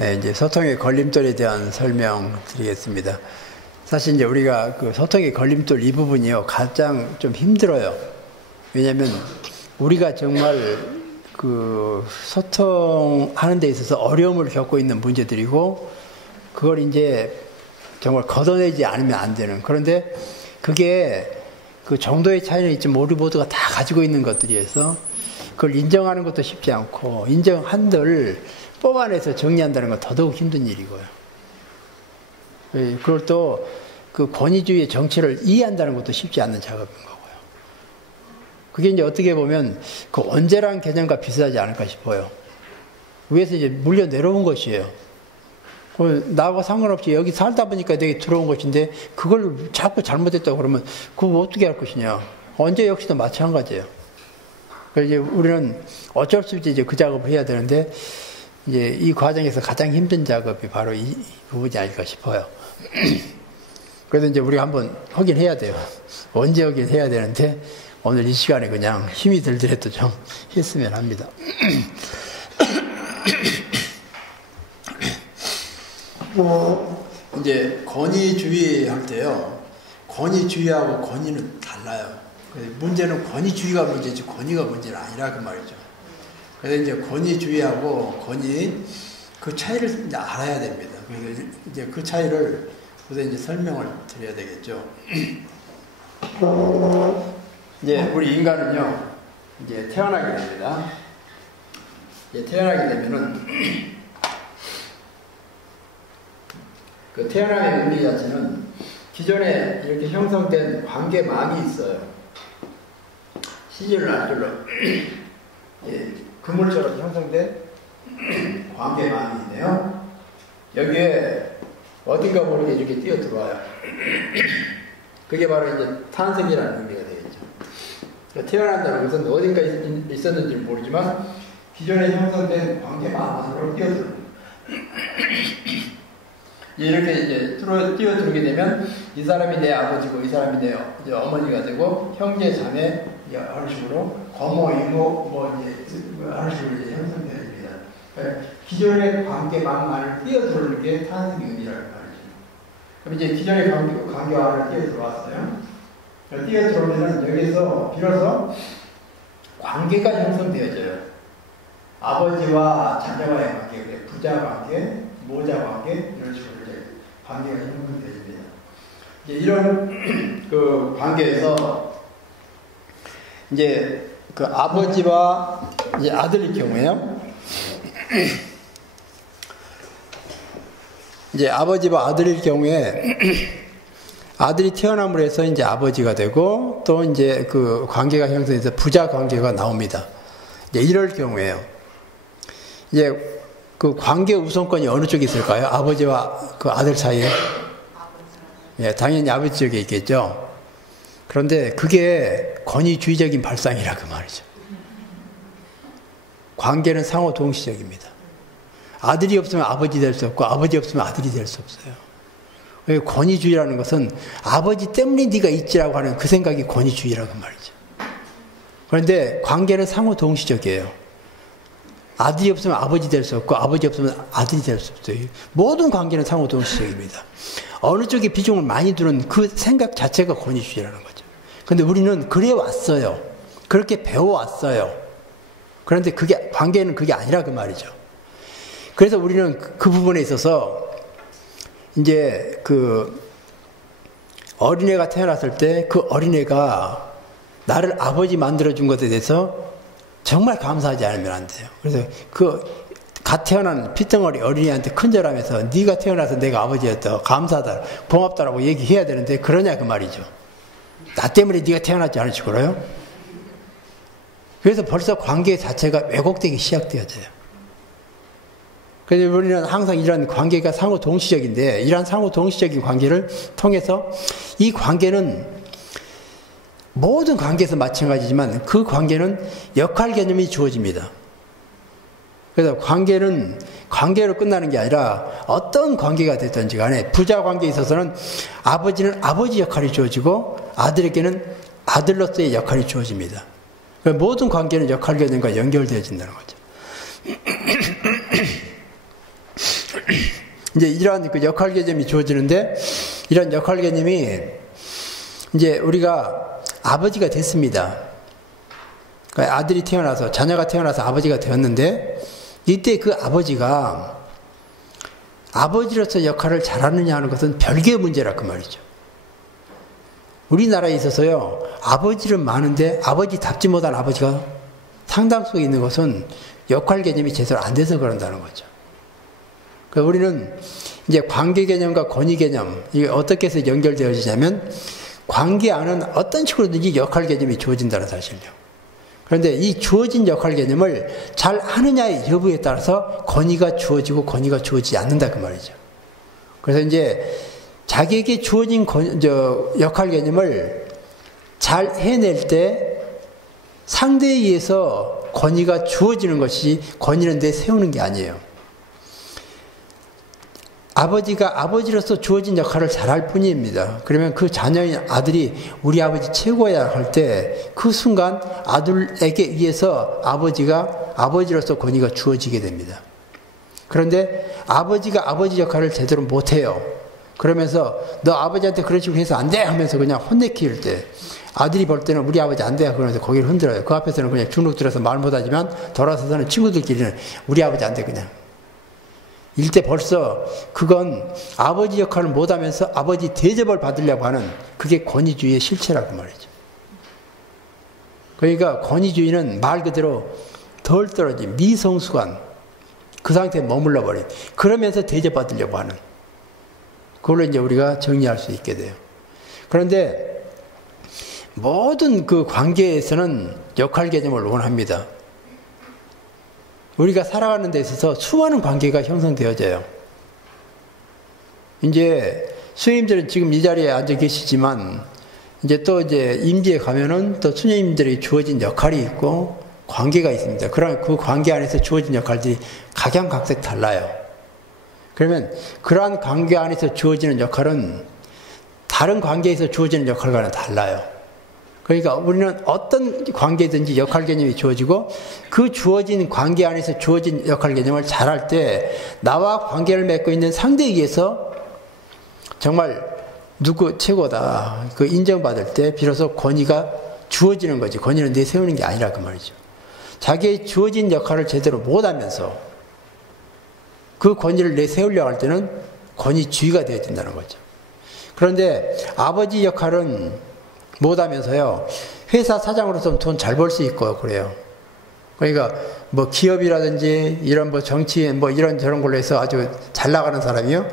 네, 이제 소통의 걸림돌에 대한 설명 드리겠습니다. 사실 이제 우리가 그 소통의 걸림돌 이 부분이요, 가장 좀 힘들어요. 왜냐면 우리가 정말 그 소통하는 데 있어서 어려움을 겪고 있는 문제들이고, 그걸 이제 정말 걷어내지 않으면 안 되는. 그런데 그게 그 정도의 차이는 있지만 우리 모두가 다 가지고 있는 것들이어서 그걸 인정하는 것도 쉽지 않고, 인정한들 뽑아내서 정리한다는 건 더더욱 힘든 일이고요. 그걸 또 그 권위주의의 정치를 이해한다는 것도 쉽지 않는 작업인 거고요. 그게 이제 어떻게 보면 그 언제라는 개념과 비슷하지 않을까 싶어요. 위에서 이제 물려 내려온 것이에요. 나하고 상관없이 여기 살다 보니까 내게 들어온 것인데 그걸 자꾸 잘못했다고 그러면 그거 어떻게 할 것이냐. 언제 역시도 마찬가지예요. 그래서 이제 우리는 어쩔 수 없이 이제 그 작업을 해야 되는데, 이제 이 과정에서 가장 힘든 작업이 바로 이 부분이 아닐까 싶어요. 그래서 이제 우리가 한번 확인해야 돼요. 언제 확인해야 되는데, 오늘 이 시간에 그냥 힘이 들더라도 좀 했으면 합니다. 이제 권위주의 할 때요, 권위주의하고 권위는 달라요. 문제는 권위주의가 문제지 권위가 문제는 아니라 그 말이죠. 그래서 이제 권위주의하고 권위, 그 차이를 이제 알아야 됩니다. 그래서 이제 그 차이를 우선 이제 설명을 드려야 되겠죠. 이제 우리 인간은요, 이제 태어나게 됩니다. 이제 태어나게 되면은 그 태어남의 의미 자체는 기존에 이렇게 형성된 관계망이 있어요. 시질을 알줄로 그물처럼 형성된 관계망이 있네요. 여기에 어딘가 모르게 이렇게 뛰어 들어와요. 그게 바로 이제 탄생이라는 의미가 되겠죠. 그러니까 태어난다는 것은 어딘가 있었는지 모르지만 기존에 형성된 관계망 안으로 뛰어 들어옵니다. 이렇게 이제 뛰어들게 되면 이 사람이 내 아버지고 이 사람이 내 이제 어머니가 되고, 형제 자매 이런 식으로 고모 이모 뭐 이제 이런 식으로 이제 형성됩니다. 그러니까 기존의 관계망만을 뛰어들어오는 게 탄생의 의미라는 말이죠. 그럼 이제 기존의 관계망을 뛰어들어왔어요. 뛰어들어오면 여기서 비로소 관계가 형성되어져요. 아버지와 자녀와의 관계, 부자 관계, 모자 관계 이런 식으로 관계가 형성되어집니다. 이런 그 관계에서 이제 그 아버지와 이제 아들일 경우에요. 이제 아버지와 아들일 경우에 아들이 태어남으로 해서 이제 아버지가 되고, 또 이제 그 관계가 형성돼서 부자 관계가 나옵니다. 이제 이럴 경우에요. 이제 그 관계 우선권이 어느 쪽에 있을까요? 아버지와 그 아들 사이에? 예, 당연히 아버지 쪽에 있겠죠. 그런데 그게 권위주의적인 발상이라 그 말이죠. 관계는 상호 동시적입니다. 아들이 없으면 아버지 될 수 없고, 아버지 없으면 아들이 될 수 없어요. 권위주의라는 것은 아버지 때문에 네가 있지라고 하는 그 생각이 권위주의라고 말이죠. 그런데 관계는 상호 동시적이에요. 아들이 없으면 아버지 될 수 없고, 아버지 없으면 아들이 될 수 없어요. 모든 관계는 상호 동시적입니다. 어느 쪽에 비중을 많이 두는 그 생각 자체가 권위주의라는 거죠. 그런데 우리는 그래 왔어요. 그렇게 배워왔어요. 그런데 그게 관계는 그게 아니라 그 말이죠. 그래서 우리는 그 부분에 있어서 이제 그 어린애가 태어났을 때 그 어린애가 나를 아버지 만들어준 것에 대해서 정말 감사하지 않으면 안 돼요. 그래서 그 갓 태어난 피덩어리 어린이한테 큰절하면서 네가 태어나서 내가 아버지였다, 감사하다, 고맙다라고 얘기해야 되는데 그러냐 그 말이죠. 나 때문에 네가 태어났지 않을지 그래요? 그래서 벌써 관계 자체가 왜곡되기 시작되어져요. 그래서 우리는 항상 이런 관계가 상호 동시적인데, 이러한 상호 동시적인 관계를 통해서 이 관계는 모든 관계에서 마찬가지지만 그 관계는 역할 개념이 주어집니다. 그래서 관계는 관계로 끝나는 게 아니라 어떤 관계가 됐든지 간에 부자 관계에 있어서는 아버지는 아버지 역할이 주어지고 아들에게는 아들로서의 역할이 주어집니다. 그러니까 모든 관계는 역할 개념과 연결되어진다는 거죠. 이제 이러한 그 역할 개념이 주어지는데, 이런 역할 개념이 이제 우리가 아버지가 됐습니다. 그러니까 아들이 태어나서, 자녀가 태어나서 아버지가 되었는데, 이때 그 아버지가 아버지로서 역할을 잘하느냐 하는 것은 별개의 문제라 그 말이죠. 우리나라에 있어서요, 아버지는 많은데 아버지답지 못한 아버지가 상당수에 있는 것은 역할 개념이 제대로 안 돼서 그런다는 거죠. 그러니까 우리는 이제 관계 개념과 권위 개념, 이게 어떻게 해서 연결되어지냐면, 관계 안은 어떤 식으로든지 역할 개념이 주어진다는 사실이요. 그런데 이 주어진 역할 개념을 잘 하느냐의 여부에 따라서 권위가 주어지고 권위가 주어지지 않는다 그 말이죠. 그래서 이제 자기에게 주어진 역할 개념을 잘 해낼 때 상대에 의해서 권위가 주어지는 것이지 권위는 내세우는 게 아니에요. 아버지가 아버지로서 주어진 역할을 잘할 뿐입니다. 그러면 그 자녀인 아들이 우리 아버지 최고야 할 때 그 순간 아들에게 의해서 아버지가 아버지로서 권위가 주어지게 됩니다. 그런데 아버지가 아버지 역할을 제대로 못해요. 그러면서 너 아버지한테 그런 식으로 해서 안 돼 하면서 그냥 혼내키울 때 아들이 볼 때는 우리 아버지 안 돼 그러면서 고개를 흔들어요. 그 앞에서는 그냥 주눅 들어서 말 못하지만 돌아서서는 친구들끼리는 우리 아버지 안 돼 그냥. 이때 벌써 그건 아버지 역할을 못하면서 아버지 대접을 받으려고 하는 그게 권위주의의 실체라고 말이죠. 그러니까 권위주의는 말 그대로 덜 떨어진 미성숙한 그 상태에 머물러 버린, 그러면서 대접받으려고 하는, 그걸로 이제 우리가 정리할 수 있게 돼요. 그런데 모든 그 관계에서는 역할 개념을 원합니다. 우리가 살아가는 데 있어서 수많은 관계가 형성되어져요. 이제 수녀님들은 지금 이 자리에 앉아 계시지만 이제 또 이제 임지에 가면은 또 수녀님들이 주어진 역할이 있고 관계가 있습니다. 그런 그 관계 안에서 주어진 역할들이 각양각색 달라요. 그러면 그러한 관계 안에서 주어지는 역할은 다른 관계에서 주어지는 역할과는 달라요. 그러니까 우리는 어떤 관계든지 역할 개념이 주어지고 그 주어진 관계 안에서 주어진 역할 개념을 잘할 때 나와 관계를 맺고 있는 상대에 의해서 정말 누구 최고다 그 인정받을 때 비로소 권위가 주어지는 거지, 권위는 내세우는 게 아니라 그 말이죠. 자기의 주어진 역할을 제대로 못하면서 그 권위를 내세우려고 할 때는 권위주의가 되어진다는 거죠. 그런데 아버지 역할은 못하면서요, 회사 사장으로서 돈 잘 벌 수 있고 그래요. 그러니까 뭐 기업이라든지 이런 뭐 정치 뭐 이런 저런 걸로 해서 아주 잘 나가는 사람이요.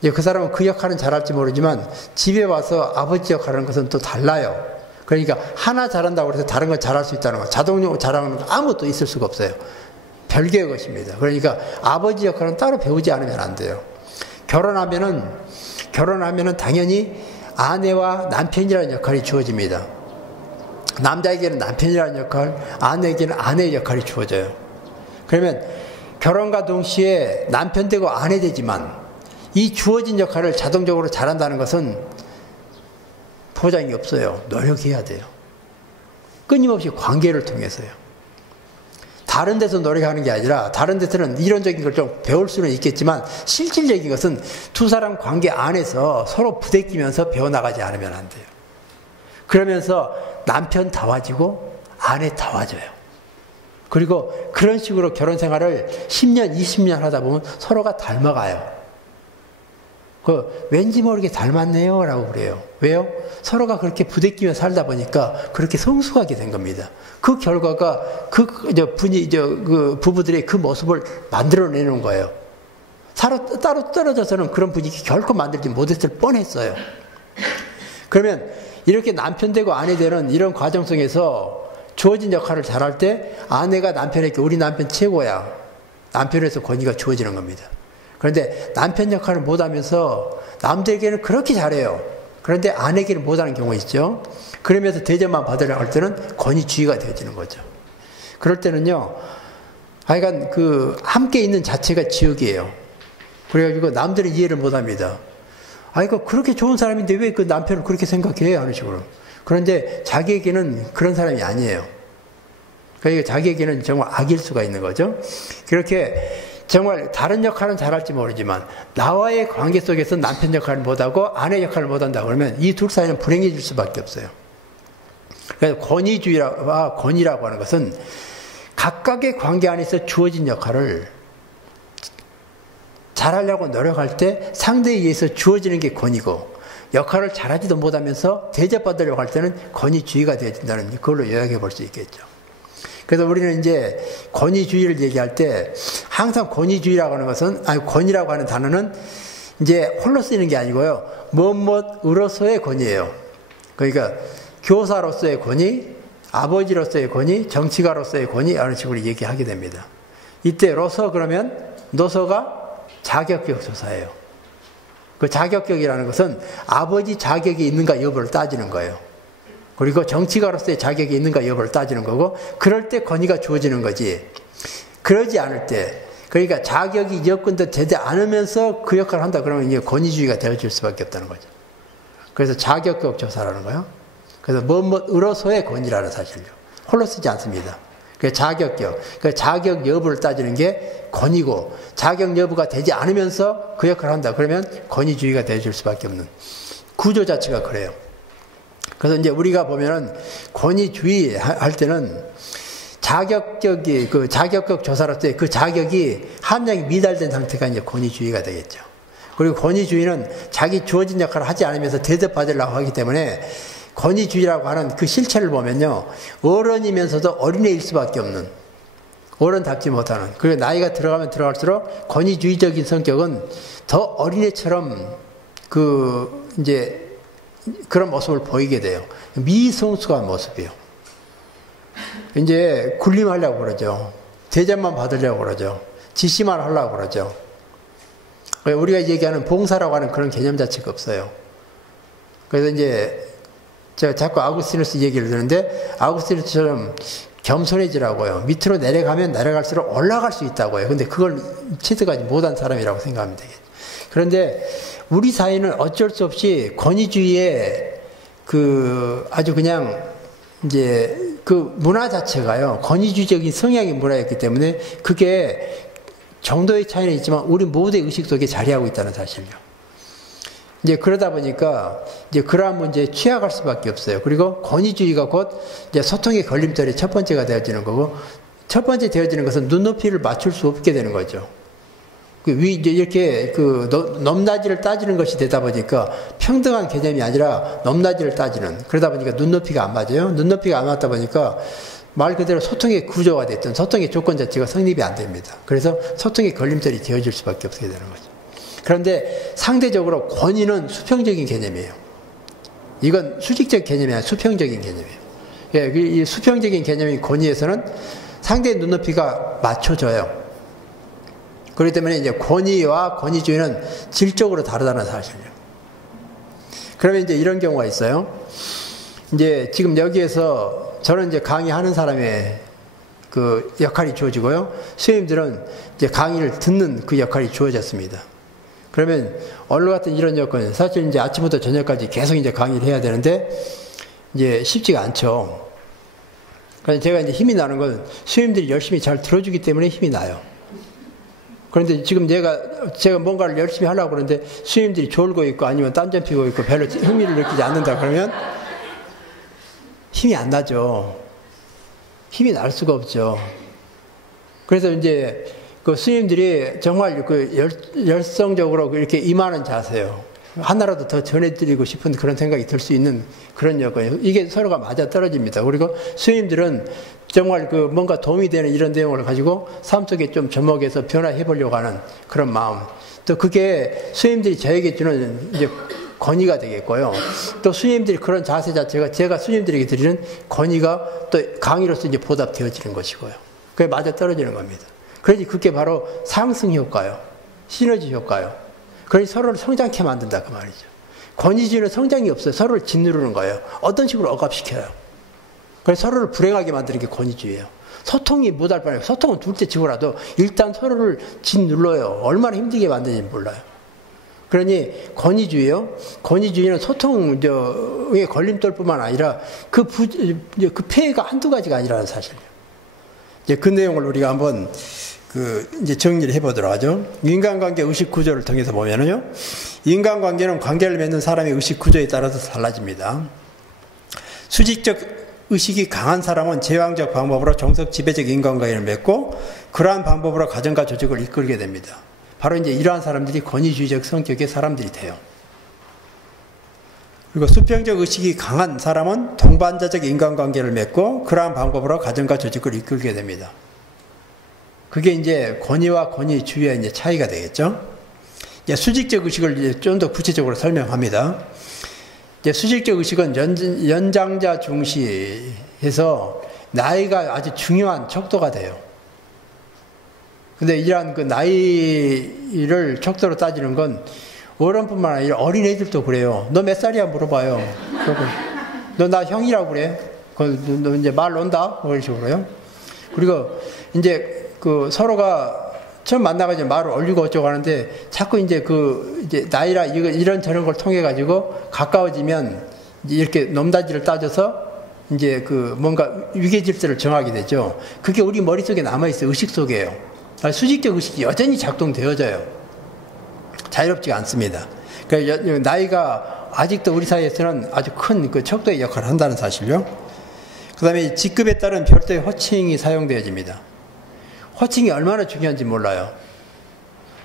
이제 그 사람은 그 역할은 잘할지 모르지만 집에 와서 아버지 역할하는 것은 또 달라요. 그러니까 하나 잘한다고 해서 다른 건 잘할 수 있다는 거, 자동적으로 잘하는 건 아무것도 있을 수가 없어요. 별개의 것입니다. 그러니까 아버지 역할은 따로 배우지 않으면 안 돼요. 결혼하면은 당연히 아내와 남편이라는 역할이 주어집니다. 남자에게는 남편이라는 역할, 아내에게는 아내의 역할이 주어져요. 그러면 결혼과 동시에 남편 되고 아내 되지만 이 주어진 역할을 자동적으로 잘한다는 것은 보장이 없어요. 노력해야 돼요. 끊임없이 관계를 통해서요. 다른 데서 노력하는 게 아니라 다른 데서는 이론적인 걸 좀 배울 수는 있겠지만 실질적인 것은 두 사람 관계 안에서 서로 부대끼면서 배워나가지 않으면 안 돼요. 그러면서 남편 다워지고 아내 다워져요. 그리고 그런 식으로 결혼 생활을 10년, 20년 하다 보면 서로가 닮아가요. 왠지 모르게 닮았네요 라고 그래요. 왜요? 서로가 그렇게 부대끼며 살다 보니까 그렇게 성숙하게 된 겁니다. 그 결과가 그 부부들의 그 모습을 만들어내는 거예요. 따로 떨어져서는 그런 분위기 결코 만들지 못했을 뻔했어요. 그러면 이렇게 남편 되고 아내 되는 이런 과정 속에서 주어진 역할을 잘할 때 아내가 남편에게 우리 남편 최고야, 남편에서 권위가 주어지는 겁니다. 그런데 남편 역할을 못하면서 남들에게는 그렇게 잘해요. 그런데 아내에게는 못하는 경우가 있죠. 그러면서 대접만 받으려고 할 때는 권위주의가 되어지는 거죠. 그럴 때는요, 하여간 그 함께 있는 자체가 지옥이에요. 그래가지고 남들은 이해를 못합니다. 아이고 그렇게 좋은 사람인데 왜 그 남편을 그렇게 생각해? 하는 식으로. 그런데 자기에게는 그런 사람이 아니에요. 그러니까 자기에게는 정말 악일 수가 있는 거죠. 그렇게 정말 다른 역할은 잘할지 모르지만 나와의 관계 속에서 남편 역할을 못하고 아내 역할을 못한다 그러면 이 둘 사이는 불행해질 수밖에 없어요. 그래서 권위주의와 권위라고 하는 것은 각각의 관계 안에서 주어진 역할을 잘하려고 노력할 때 상대에 의해서 주어지는 게 권위고, 역할을 잘하지도 못하면서 대접받으려고 할 때는 권위주의가 되어진다는, 그걸로 요약해 볼 수 있겠죠. 그래서 우리는 이제 권위주의를 얘기할 때 항상 권위주의라고 하는 것은, 권위라고 하는 단어는 이제 홀로 쓰이는 게 아니고요, 무엇으로서의 권위예요. 그러니까 교사로서의 권위, 아버지로서의 권위, 정치가로서의 권위, 이런 식으로 얘기하게 됩니다. 이때로서 그러면 노서가 자격격 조사예요. 그 자격격이라는 것은 아버지 자격이 있는가 여부를 따지는 거예요. 그리고 정치가로서의 자격이 있는가 여부를 따지는 거고, 그럴 때 권위가 주어지는 거지. 그러지 않을 때, 그러니까 자격이 여건도 되지 않으면서 그 역할을 한다 그러면 이제 권위주의가 되어질 수밖에 없다는 거죠. 그래서 자격격 조사라는 거예요. 그래서 무엇으로서의 권위라는 사실요. 홀로 쓰지 않습니다. 그 자격격, 그 자격 여부를 따지는 게 권위고, 자격 여부가 되지 않으면서 그 역할을 한다 그러면 권위주의가 되어질 수밖에 없는 구조 자체가 그래요. 그래서 이제 우리가 보면은 권위주의 할 때는 자격격이, 그 자격격 조사로서의 그 자격이 함량이 미달된 상태가 이제 권위주의가 되겠죠. 그리고 권위주의는 자기 주어진 역할을 하지 않으면서 대접받으려고 하기 때문에 권위주의라고 하는 그 실체를 보면요, 어른이면서도 어린애일 수밖에 없는, 어른답지 못하는, 그리고 나이가 들어가면 들어갈수록 권위주의적인 성격은 더 어린애처럼 이제 그런 모습을 보이게 돼요. 미성숙한 모습이에요. 이제 군림하려고 그러죠. 대접만 받으려고 그러죠. 지시만 하려고 그러죠. 우리가 얘기하는 봉사라고 하는 그런 개념 자체가 없어요. 그래서 이제 제가 자꾸 아구스티누스 얘기를 듣는데, 아구스티누스처럼 겸손해지라고요. 밑으로 내려가면 내려갈수록 올라갈 수 있다고요. 근데 그걸 체득하지 못한 사람이라고 생각하면 되겠죠. 그런데 우리 사회는 어쩔 수 없이 권위주의의 아주 그냥 이제 그 문화 자체가요, 권위주의적인 성향의 문화였기 때문에 그게 정도의 차이는 있지만 우리 모두의 의식 속에 자리하고 있다는 사실이요. 이제 그러다 보니까 이제 그러한 문제에 취약할 수밖에 없어요. 그리고 권위주의가 곧 이제 소통의 걸림돌이 첫 번째가 되어지는 거고, 첫 번째 되어지는 것은 눈높이를 맞출 수 없게 되는 거죠. 이제 이렇게 높낮이를 따지는 것이 되다 보니까 평등한 개념이 아니라 높낮이를 따지는, 그러다 보니까 눈높이가 안 맞아요. 눈높이가 안 맞다 보니까 말 그대로 소통의 구조가 됐든 소통의 조건 자체가 성립이 안 됩니다. 그래서 소통의 걸림돌이 되어질 수밖에 없게 되는 거죠. 그런데 상대적으로 권위는 수평적인 개념이에요. 이건 수직적 개념이 아니라 수평적인 개념이에요. 예, 이 수평적인 개념인 권위에서는 상대의 눈높이가 맞춰져요. 그렇기 때문에 이제 권위와 권위주의는 질적으로 다르다는 사실이에요. 그러면 이제 이런 경우가 있어요. 이제 지금 여기에서 저는 이제 강의하는 사람의 그 역할이 주어지고요, 수행님들은 이제 강의를 듣는 그 역할이 주어졌습니다. 그러면 오늘 같은 이런 여건, 사실 이제 아침부터 저녁까지 계속 이제 강의를 해야 되는데 이제 쉽지가 않죠. 그래서 제가 이제 힘이 나는 건 수행님들이 열심히 잘 들어주기 때문에 힘이 나요. 그런데 지금 제가 뭔가를 열심히 하려고 그러는데 수행님들이 졸고 있고 아니면 딴전 피고 있고 별로 흥미를 느끼지 않는다 그러면 힘이 안 나죠. 힘이 날 수가 없죠. 그래서 이제 그 스님들이 정말 열성적으로 이렇게 임하는 자세요. 하나라도 더 전해드리고 싶은 그런 생각이 들 수 있는 그런 여건이에요. 이게 서로가 맞아 떨어집니다. 그리고 스님들은 정말 뭔가 도움이 되는 이런 내용을 가지고 삶 속에 좀 접목해서 변화해 보려고 하는 그런 마음. 또 그게 스님들이 저에게 주는 이제 권위가 되겠고요. 또 스님들이 그런 자세 자체가 제가 스님들에게 드리는 권위가 또 강의로서 이제 보답되어지는 것이고요. 그게 맞아 떨어지는 겁니다. 그러니 그게 바로 상승 효과요. 시너지 효과요. 그러니 서로를 성장케 만든다 그 말이죠. 권위주의는 성장이 없어요. 서로를 짓누르는 거예요. 어떤 식으로 억압시켜요. 그래서 서로를 불행하게 만드는 게 권위주의예요. 소통이 못할 뻔해요. 소통은 둘째 치고라도 일단 서로를 짓눌러요. 얼마나 힘들게 만드는지 몰라요. 그러니 권위주의요. 권위주의는 소통의 걸림돌뿐만 아니라 그 폐해가 한두 가지가 아니라는 사실이에요. 이제 그 내용을 우리가 한번 이제 정리를 해보도록 하죠. 인간관계 의식 구조를 통해서 보면은요, 인간관계는 관계를 맺는 사람의 의식 구조에 따라서 달라집니다. 수직적 의식이 강한 사람은 제왕적 방법으로 정석 지배적 인간관계를 맺고, 그러한 방법으로 가정과 조직을 이끌게 됩니다. 바로 이제 이러한 사람들이 권위주의적 성격의 사람들이 돼요. 그리고 수평적 의식이 강한 사람은 동반자적 인간관계를 맺고, 그러한 방법으로 가정과 조직을 이끌게 됩니다. 그게 이제 권위와 권위주의의 이제 차이가 되겠죠. 이제 수직적 의식을 이제 좀 더 구체적으로 설명합니다. 이제 수직적 의식은 연장자 중시해서 나이가 아주 중요한 척도가 돼요. 근데 이러한 그 나이를 척도로 따지는 건 어른뿐만 아니라 어린애들도 그래요. 너 몇 살이야 물어봐요. 너 나 형이라고 그래. 너 이제 말 논다. 그런 식으로요. 그리고 이제 그 서로가 처음 만나가지고 말을 올리고 어쩌고 하는데 자꾸 이제 이제 나이라 이런 저런 걸 통해 가지고 가까워지면 이제 이렇게 넘다지를 따져서 이제 뭔가 위계 질서를 정하게 되죠. 그게 우리 머릿속에 남아있어요. 의식 속에요. 수직적 의식이 여전히 작동되어져요. 자유롭지가 않습니다. 그러니까 나이가 아직도 우리 사이에서는 아주 큰 그 척도의 역할을 한다는 사실요. 그 다음에 직급에 따른 별도의 호칭이 사용되어집니다. 호칭이 얼마나 중요한지 몰라요.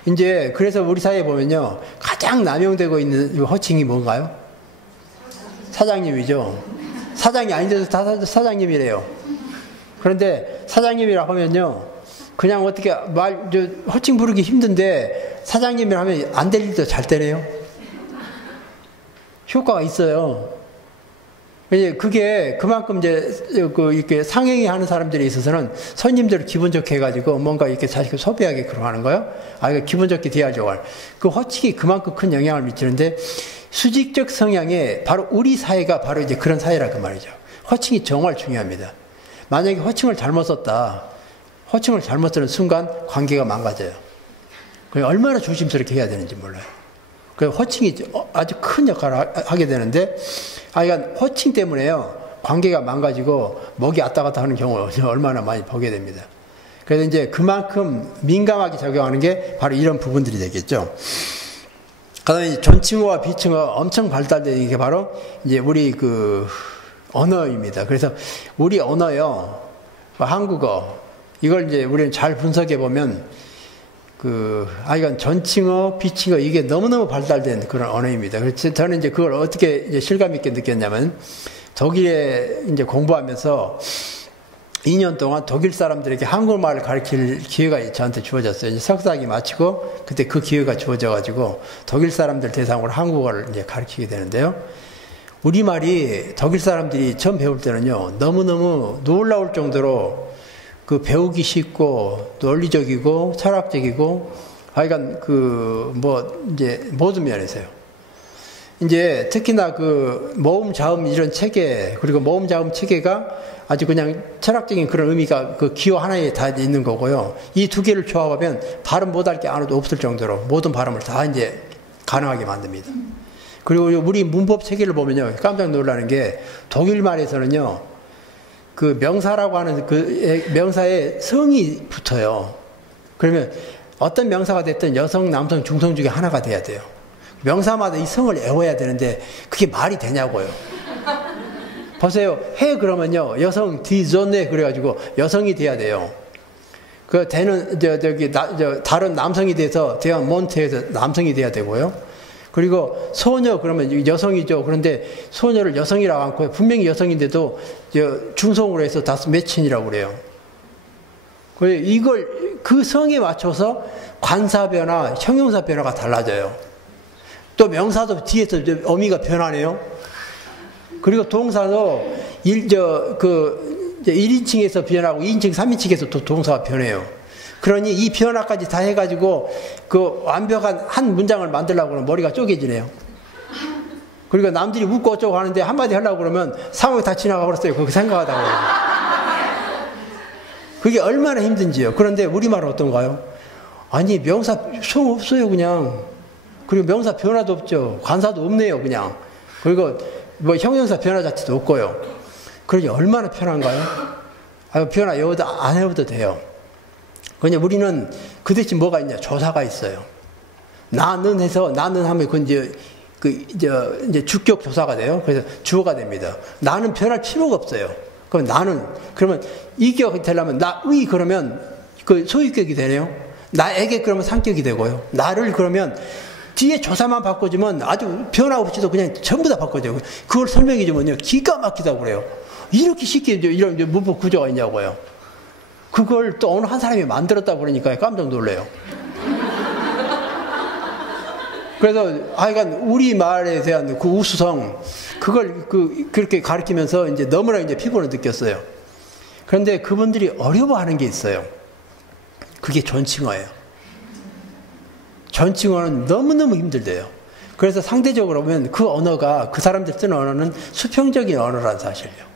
이제 그래서 우리 사회에 보면요, 가장 남용되고 있는 호칭이 뭔가요? 사장님이죠. 사장이 아닌데도 다 사장님이래요. 그런데 사장님이라 하면요, 그냥 어떻게 호칭 부르기 힘든데 사장님이라 하면 안 될 일도 잘 되네요. 효과가 있어요. 그게 그만큼 이제 이렇게 상행위 하는 사람들이 있어서는 손님들을 기분 좋게 해가지고 뭔가 이렇게 자식을 소비하게 그러고 하는 거예요. 기분 좋게 대하려고 할. 그 호칭이 그만큼 큰 영향을 미치는데, 수직적 성향에 바로 우리 사회가 바로 이제 그런 사회라 그 말이죠. 호칭이 정말 중요합니다. 만약에 호칭을 잘못 썼다. 호칭을 잘못 쓰는 순간 관계가 망가져요. 얼마나 조심스럽게 해야 되는지 몰라요. 호칭이 아주 큰 역할을 하게 되는데, 그러니까 호칭 때문에요, 관계가 망가지고 목이 왔다 갔다 하는 경우를 얼마나 많이 보게 됩니다. 그래서 이제 그만큼 민감하게 작용하는 게 바로 이런 부분들이 되겠죠. 그 다음에 존칭어와 비칭어가 엄청 발달되는 게 바로 이제 우리 언어입니다. 그래서 우리 언어요, 한국어, 이걸 이제 우리는 잘 분석해 보면 이건 존칭어, 비칭어, 이게 너무너무 발달된 그런 언어입니다. 그래서 저는 이제 그걸 어떻게 이제 실감있게 느꼈냐면, 독일에 이제 공부하면서 2년 동안 독일 사람들에게 한국말을 가르칠 기회가 저한테 주어졌어요. 이제 석사학위 마치고, 그때 그 기회가 주어져가지고, 독일 사람들 대상으로 한국어를 이제 가르치게 되는데요. 우리말이 독일 사람들이 처음 배울 때는요, 너무너무 놀라울 정도로 배우기 쉽고 논리적이고 철학적이고, 하여간 이제 모든 면에서요. 이제 특히나 모음 자음 이런 체계, 그리고 모음 자음 체계가 아주 그냥 철학적인 그런 의미가 기호 하나에 다 있는 거고요. 이 두 개를 조합하면 발음 못할 게 하나도 없을 정도로 모든 발음을 다 이제 가능하게 만듭니다. 그리고 우리 문법 체계를 보면요, 깜짝 놀라는 게 독일말에서는요, 명사라고 하는 명사에 성이 붙어요. 그러면 어떤 명사가 됐든 여성, 남성, 중성 중에 하나가 돼야 돼요. 명사마다 이 성을 외워야 되는데 그게 말이 되냐고요. 보세요. 해 그러면요, 여성 디존네 그래가지고 여성이 돼야 돼요. 대는 다른 남성이 돼서 대한 몬테에서 남성이 돼야 되고요. 그리고 소녀 그러면 여성이죠. 그런데 소녀를 여성이라고 않고 분명히 여성인데도 중성으로 해서 다스 매친이라고 그래요. 그 성에 맞춰서 관사 변화, 형용사 변화가 달라져요. 또 명사도 뒤에서 어미가 변하네요. 그리고 동사도 1인칭에서 변하고 2인칭, 3인칭에서 또 동사가 변해요. 그러니 이 변화까지 다 해가지고 완벽한 한 문장을 만들려고 그러면 머리가 쪼개지네요. 그리고 남들이 웃고 어쩌고 하는데 한마디 하려고 그러면 상황이 다 지나가 버렸어요. 그렇게 생각하다가. 그게 얼마나 힘든지요. 그런데 우리말은 어떤가요? 아니, 명사 성 없어요, 그냥. 그리고 명사 변화도 없죠. 관사도 없네요, 그냥. 그리고 형용사 변화 자체도 없고요. 그러니 얼마나 편한가요? 변화 여기다 안 해도 돼요. 그냥 우리는 그 대신 뭐가 있냐? 조사가 있어요. 나는 해서, 나는 하면 그 이제 주격 조사가 돼요. 그래서 주어가 됩니다. 나는 변할 필요가 없어요. 그럼 나는, 그러면 이격이 되려면 나의 그러면 그 소유격이 되네요. 나에게 그러면 상격이 되고요. 나를 그러면 뒤에 조사만 바꿔주면 아주 변화 없이도 그냥 전부 다 바꿔줘요. 그걸 설명해 주면요. 기가 막히다고 그래요. 이렇게 쉽게 이런 문법 구조가 있냐고요. 그걸 또 어느 한 사람이 만들었다고 그러니까 깜짝 놀래요. 그래서 하여간 우리말에 대한 그 우수성, 그걸 그렇게 가르치면서 이제 너무나 이제 피곤을 느꼈어요. 그런데 그분들이 어려워하는 게 있어요. 그게 존칭어예요. 존칭어는 너무너무 힘들대요. 그래서 상대적으로 보면 그 언어가, 그 사람들 쓰는 언어는 수평적인 언어라는 사실이에요.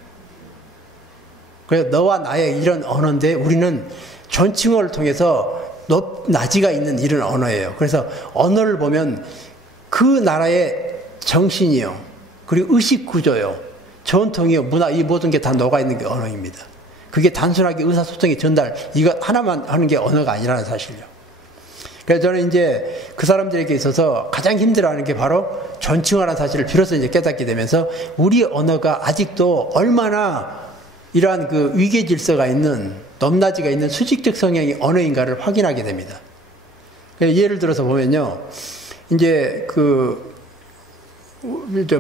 그래서 너와 나의 이런 언어인데 우리는 존칭어를 통해서 낮이가 있는 이런 언어예요. 그래서 언어를 보면 그 나라의 정신이요, 그리고 의식 구조요, 전통이요, 문화, 이 모든 게 다 녹아있는 게 언어입니다. 그게 단순하게 의사소통의 전달, 이거 하나만 하는 게 언어가 아니라는 사실이요. 그래서 저는 이제 그 사람들에게 있어서 가장 힘들어하는 게 바로 존칭어라는 사실을 비로소 이제 깨닫게 되면서 우리 언어가 아직도 얼마나 이러한 그 위계 질서가 있는, 높낮이가 있는 수직적 성향의 언어인가를 확인하게 됩니다. 예를 들어서 보면요, 이제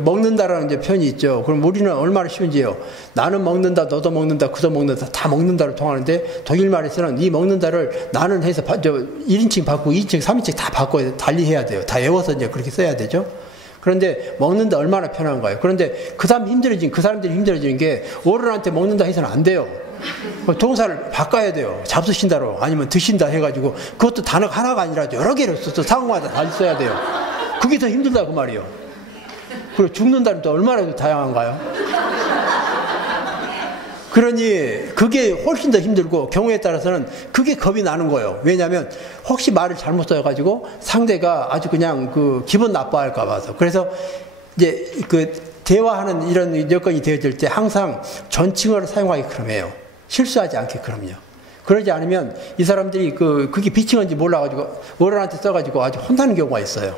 먹는다라는 이제 표현이 있죠. 그럼 우리는 얼마나 쉬운지요. 나는 먹는다, 너도 먹는다, 그도 먹는다, 다 먹는다를 통하는데 독일말에서는 이 먹는다를 나는 해서 1인칭 바꾸고 2인칭, 3인칭 다 바꿔야 달리해야 돼요. 다 외워서 이제 그렇게 써야 되죠. 그런데 먹는다 얼마나 편한가요? 그런데 그 사람들이 힘들어지는 게 어른한테 먹는다 해서는 안 돼요. 동사를 바꿔야 돼요. 잡수신다로 아니면 드신다 해가지고 그것도 단어 하나가 아니라 여러 개를 써서 상황마다 다 써야 돼요. 그게 더 힘들다 그 말이에요. 그리고 죽는다는 또 얼마나 다양한가요? 그러니 그게 훨씬 더 힘들고 경우에 따라서는 그게 겁이 나는 거예요. 왜냐하면 혹시 말을 잘못 써가지고 상대가 아주 그냥 그 기분 나빠할까 봐서. 그래서 이제 그 대화하는 이런 여건이 되어질 때 항상 존칭어를 사용하기 그럼해요. 실수하지 않게 그럼요. 그러지 않으면 이 사람들이 그게 비칭어인지 몰라가지고 어른한테 써가지고 아주 혼나는 경우가 있어요.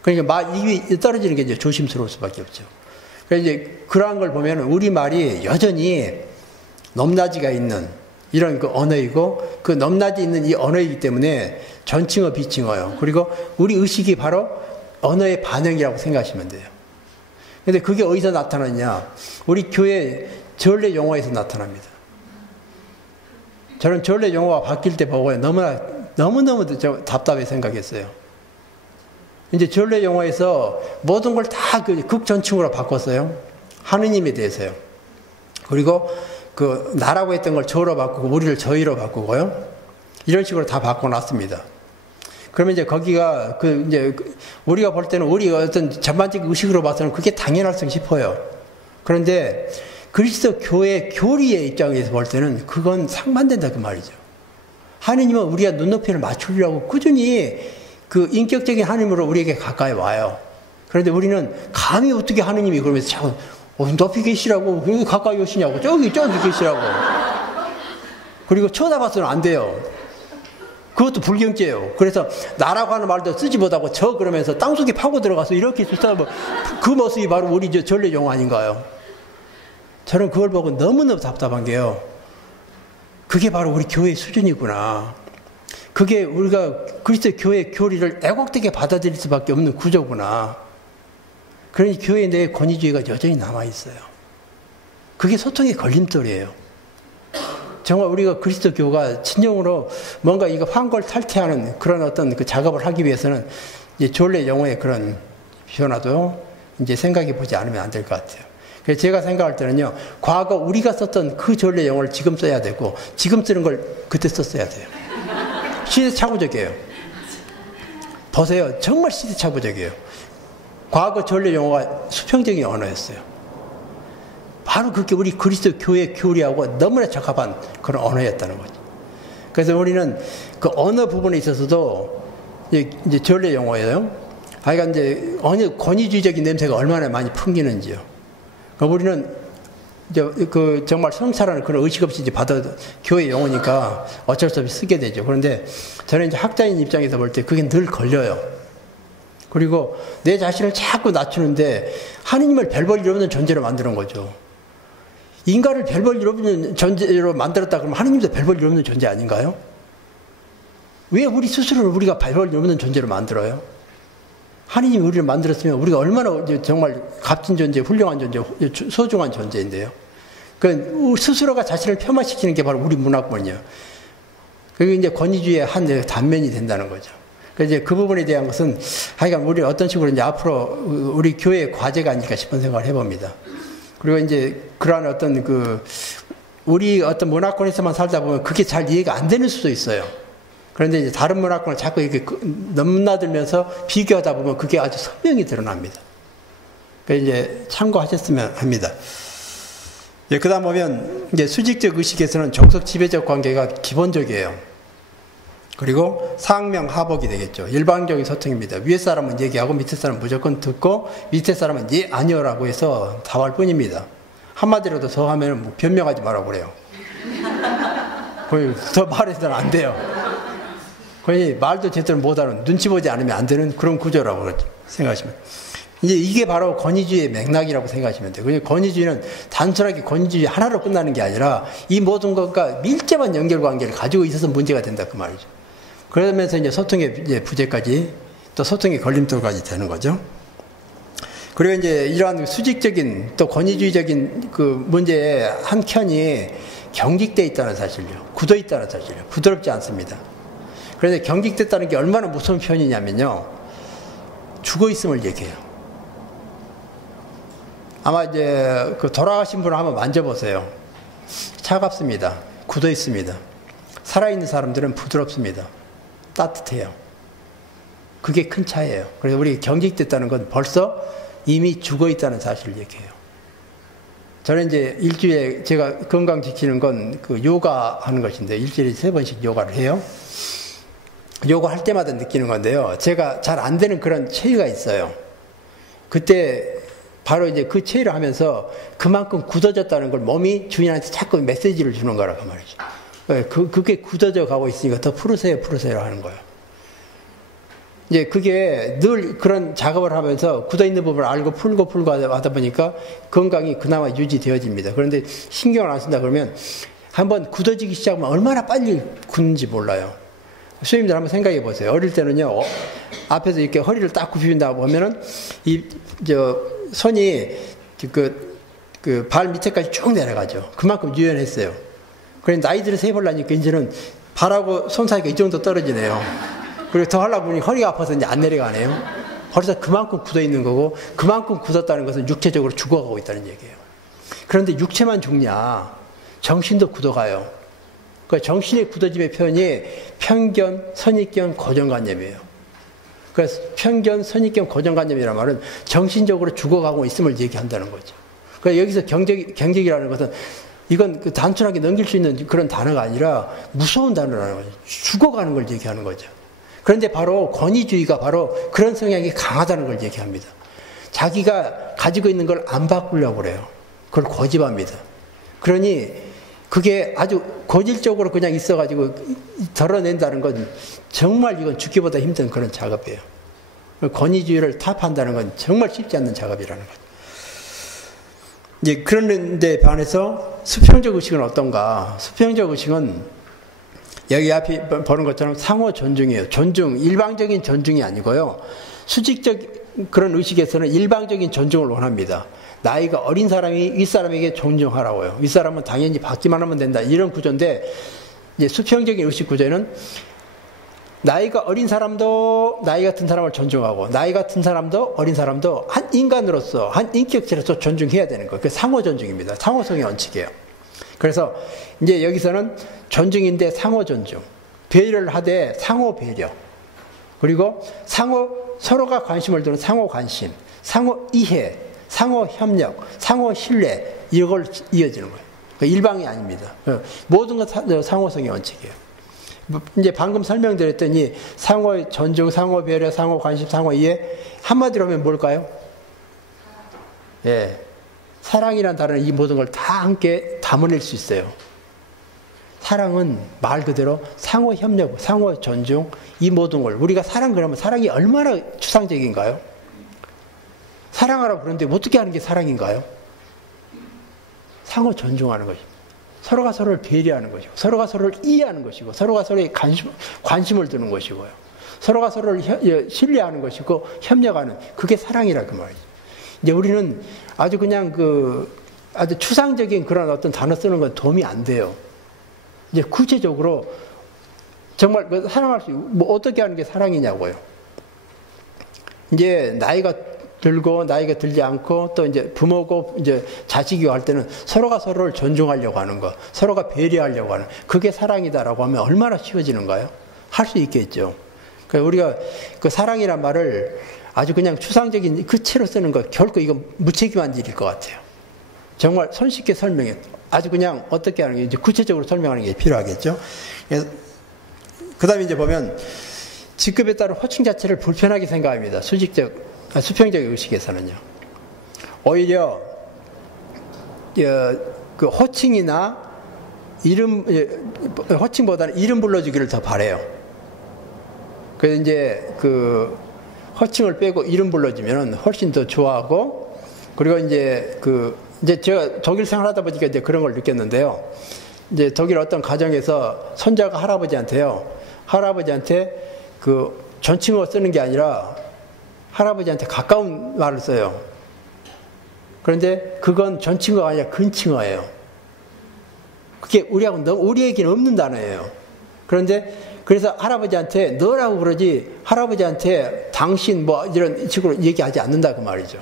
그러니까 입이 떨어지는 게 이제 조심스러울 수밖에 없죠. 그래서 이제 그러한 걸 보면 우리 말이 여전히 높낮이가 있는 이런 그 언어이고 그 높낮이 있는 이 언어이기 때문에 존칭어, 비칭어요. 그리고 우리 의식이 바로 언어의 반영이라고 생각하시면 돼요. 근데 그게 어디서 나타나냐? 우리 교회 전래 용어에서 나타납니다. 저는 전래 용어가 바뀔 때 보고 너무너무 답답해 생각했어요. 이제 전래 용어에서 모든 걸 다 그 극존칭으로 바꿨어요. 하느님에 대해서요. 그리고 그 나라고 했던 걸 저로 바꾸고 우리를 저희로 바꾸고요. 이런 식으로 다 바꿔놨습니다. 그러면 이제 거기가 이제 우리가 볼 때는 우리 어떤 전반적 의식으로 봐서는 그게 당연할성 싶어요. 그런데 그리스도 교회 교리의 입장에서 볼 때는 그건 상반된다 그 말이죠. 하느님은 우리가 눈높이를 맞추려고 꾸준히 그 인격적인 하느님으로 우리에게 가까이 와요. 그런데 우리는 감히 어떻게 하느님이 그러면서 자꾸 높이 계시라고, 여기 가까이 오시냐고, 저기 계시라고. 그리고 쳐다봐서는 안 돼요. 그것도 불경죄예요. 그래서 나라고 하는 말도 쓰지 못하고 저 그러면서 땅속에 파고 들어가서 이렇게 주사하면 그 모습이 바로 우리 전래 용어 아닌가요? 저는 그걸 보고 너무너무 답답한 게요. 그게 바로 우리 교회의 수준이구나. 그게 우리가 그리스도 교회 교리를 애국되게 받아들일 수밖에 없는 구조구나. 그러니 교회 내에 권위주의가 여전히 남아있어요. 그게 소통의 걸림돌이에요. 정말 우리가 그리스도 교가 진정으로 뭔가 이거 환골 탈퇴하는 그런 어떤 그 작업을 하기 위해서는 이제 전래 용어의 그런 변화도 이제 생각해 보지 않으면 안 될 것 같아요. 그래서 제가 생각할 때는요, 과거 우리가 썼던 그 전래 용어를 지금 써야 되고, 지금 쓰는 걸 그때 썼어야 돼요. 시대착오적이에요. 보세요. 정말 시대착오적이에요. 과거 전래 용어가 수평적인 언어였어요. 바로 그게 우리 그리스도 교회 교리하고 너무나 적합한 그런 언어였다는 거죠. 그래서 우리는 그 언어 부분에 있어서도 이제 전래 용어예요. 그러니까 이제 어느 권위주의적인 냄새가 얼마나 많이 풍기는지요. 그러니까 우리는 이제 그 정말 성찰하는 그런 의식 없이 이제 받아 교회 용어니까 어쩔 수 없이 쓰게 되죠. 그런데 저는 이제 학자인 입장에서 볼 때 그게 늘 걸려요. 그리고 내 자신을 자꾸 낮추는데 하느님을 별 볼 일 없는 존재로 만드는 거죠. 인간을 별 볼 일 없는 존재로 만들었다 그러면 하느님도 별 볼 일 없는 존재 아닌가요? 왜 우리 스스로를 우리가 별 볼 일 없는 존재로 만들어요? 하느님이 우리를 만들었으면 우리가 얼마나 정말 값진 존재, 훌륭한 존재, 소중한 존재인데요. 그 스스로가 자신을 폄하시키는 게 바로 우리 문화권이에요. 그게 이제 권위주의의 한 단면이 된다는 거죠. 그래서 이제 그 부분에 대한 것은 하여간 우리 어떤 식으로 이제 앞으로 우리 교회의 과제가 아닐까 싶은 생각을 해봅니다. 그리고 이제 그러한 어떤 우리 어떤 문화권에서만 살다 보면 그게 잘 이해가 안 되는 수도 있어요. 그런데 이제 다른 문화권을 자꾸 이렇게 넘나들면서 비교하다 보면 그게 아주 선명히 드러납니다. 그래서 이제 참고하셨으면 합니다. 예, 그 다음 보면 이제 수직적 의식에서는 종속 지배적 관계가 기본적이에요. 그리고 상명하복이 되겠죠. 일방적인 소통입니다. 위에 사람은 얘기하고 밑에 사람은 무조건 듣고 밑에 사람은 예, 아니요라고 해서 답할 뿐입니다. 한마디라도 더 하면 뭐 변명하지 말라고 그래요. 거의 더 말해서는 안 돼요. 거의 말도 제대로 못하는, 눈치 보지 않으면 안 되는 그런 구조라고 생각하시면. 이제 이게 바로 권위주의의 맥락이라고 생각하시면 돼요. 권위주의는 단순하게 권위주의 하나로 끝나는 게 아니라 이 모든 것과 밀접한 연결관계를 가지고 있어서 문제가 된다 그 말이죠. 그러면서 이제 소통의 이제 부재까지 또 소통의 걸림돌까지 되는 거죠. 그리고 이제 이러한 수직적인 또 권위주의적인 그 문제의 한 켠이 경직되어 있다는 사실이요. 굳어 있다는 사실이요. 부드럽지 않습니다. 그런데 경직됐다는 게 얼마나 무서운 표현이냐면요. 죽어 있음을 얘기해요. 아마 이제 그 돌아가신 분을 한번 만져보세요. 차갑습니다. 굳어 있습니다. 살아있는 사람들은 부드럽습니다. 따뜻해요. 그게 큰 차이예요. 그래서 우리 경직됐다는 건 벌써 이미 죽어 있다는 사실을 얘기해요. 저는 이제 일주일에 제가 건강 지키는 건 그 요가 하는 것인데 일주일에 3번씩 요가를 해요. 요가 할 때마다 느끼는 건데요. 제가 잘 안 되는 그런 체위가 있어요. 그때 바로 이제 그 체위를 하면서 그만큼 굳어졌다는 걸 몸이 주인한테 자꾸 메시지를 주는 거라고 말이죠. 그게 굳어져 가고 있으니까 더 풀으세요, 풀으세요 하는 거예요. 이제 그게 늘 그런 작업을 하면서 굳어있는 부분을 알고 풀고 하다 보니까 건강이 그나마 유지되어집니다. 그런데 신경을 안 쓴다 그러면 한번 굳어지기 시작하면 얼마나 빨리 굳는지 몰라요. 수님들 한번 생각해 보세요. 어릴 때는요, 앞에서 이렇게 허리를 딱 굽힌다고 하면은 손이 그 발 밑에까지 쭉 내려가죠. 그만큼 유연했어요. 그런데 나이들을 세보려니까 이제는 발하고 손 사이가 이 정도 떨어지네요. 그리고 더 하려고 보니 허리가 아파서 이제 안 내려가네요. 벌써 그만큼 굳어 있는 거고, 그만큼 굳었다는 것은 육체적으로 죽어가고 있다는 얘기예요. 그런데 육체만 죽냐? 정신도 굳어가요. 그 정신의 굳어짐의 표현이 편견, 선입견, 고정관념이에요. 그래서 편견, 선입견, 고정관념이란 말은 정신적으로 죽어가고 있음을 얘기한다는 거죠. 그러니까 여기서 경직이라는 것은 이건 단순하게 넘길 수 있는 그런 단어가 아니라 무서운 단어라는 거죠. 죽어가는 걸 얘기하는 거죠. 그런데 바로 권위주의가 바로 그런 성향이 강하다는 걸 얘기합니다. 자기가 가지고 있는 걸 안 바꾸려고 그래요. 그걸 고집합니다. 그러니 그게 아주 고질적으로 그냥 있어가지고 덜어낸다는 건 정말 이건 죽기보다 힘든 그런 작업이에요. 권위주의를 타파한다는 건 정말 쉽지 않는 작업이라는 거죠. 이제 그런데 반해서 수평적 의식은 어떤가? 수평적 의식은 여기 앞에 보는 것처럼 상호 존중이에요. 존중, 일방적인 존중이 아니고요. 수직적 그런 의식에서는 일방적인 존중을 원합니다. 나이가 어린 사람이 윗사람에게 존중하라고요. 윗사람은 당연히 받기만 하면 된다. 이런 구조인데, 이제 수평적인 의식 구조에는 나이가 어린 사람도 나이 같은 사람을 존중하고, 나이 같은 사람도 어린 사람도 한 인간으로서, 한 인격체로서 존중해야 되는 거예요. 그게 상호 존중입니다. 상호성의 원칙이에요. 그래서 이제 여기서는 존중인데 상호 존중, 배려를 하되 상호 배려, 그리고 서로가 관심을 두는 상호 관심, 상호 이해, 상호 협력, 상호 신뢰, 이걸 이어지는 거예요. 그러니까 일방이 아닙니다. 모든 것 상호성의 원칙이에요. 이제 방금 설명드렸더니 상호 존중, 상호 배려, 상호 관심, 상호 이해, 한마디로 하면 뭘까요? 예, 사랑이라는 단어는 이 모든 걸 다 함께 담아낼 수 있어요. 사랑은 말 그대로 상호 협력, 상호 존중, 이 모든 걸 우리가 사랑 그러면 사랑이 얼마나 추상적인가요? 사랑하라고 그러는데 어떻게 하는 게 사랑인가요? 상호 존중하는 것이고 서로가 서로를 배려하는 것이고 서로가 서로를 이해하는 것이고 서로가 서로에 관심을 두는 것이고요. 서로가 서로를 신뢰하는 것이고 협력하는 그게 사랑이라 그 말이죠. 이제 우리는 아주 그냥 아주 추상적인 그런 어떤 단어 쓰는 건 도움이 안 돼요. 이제 구체적으로 정말 사랑할 수 뭐 어떻게 하는 게 사랑이냐고요. 이제 나이가 들고 나이가 들지 않고 또 이제 부모고 이제 자식이고 할 때는 서로가 서로를 존중하려고 하는 거, 서로가 배려하려고 하는 그게 사랑이다라고 하면 얼마나 쉬워지는가요? 할 수 있겠죠. 그러니까 우리가 그 사랑이란 말을 아주 그냥 추상적인 그 채로 쓰는 거 결코 이거 무책임한 일일 것 같아요. 정말 손쉽게 설명해. 아주 그냥 어떻게 하는 게 이제 구체적으로 설명하는 게 필요하겠죠. 그 다음에 이제 보면 직급에 따른 호칭 자체를 불편하게 생각합니다. 수평적 의식에서는요. 오히려 그 호칭이나 호칭보다는 이름 불러주기를 더 바래요. 그래서 이제 그 호칭을 빼고 이름 불러주면 훨씬 더 좋아하고, 그리고 이제 이제 제가 독일 생활하다 보니까 이제 그런 걸 느꼈는데요. 이제 독일 어떤 가정에서 손자가 할아버지한테 그 존칭어 쓰는 게 아니라 할아버지한테 가까운 말을 써요. 그런데 그건 존칭어가 아니라 근칭어예요. 그게 우리에게는 없는 단어예요. 그래서 할아버지한테 너라고 그러지 할아버지한테 당신 뭐 이런 식으로 얘기하지 않는다 그 말이죠.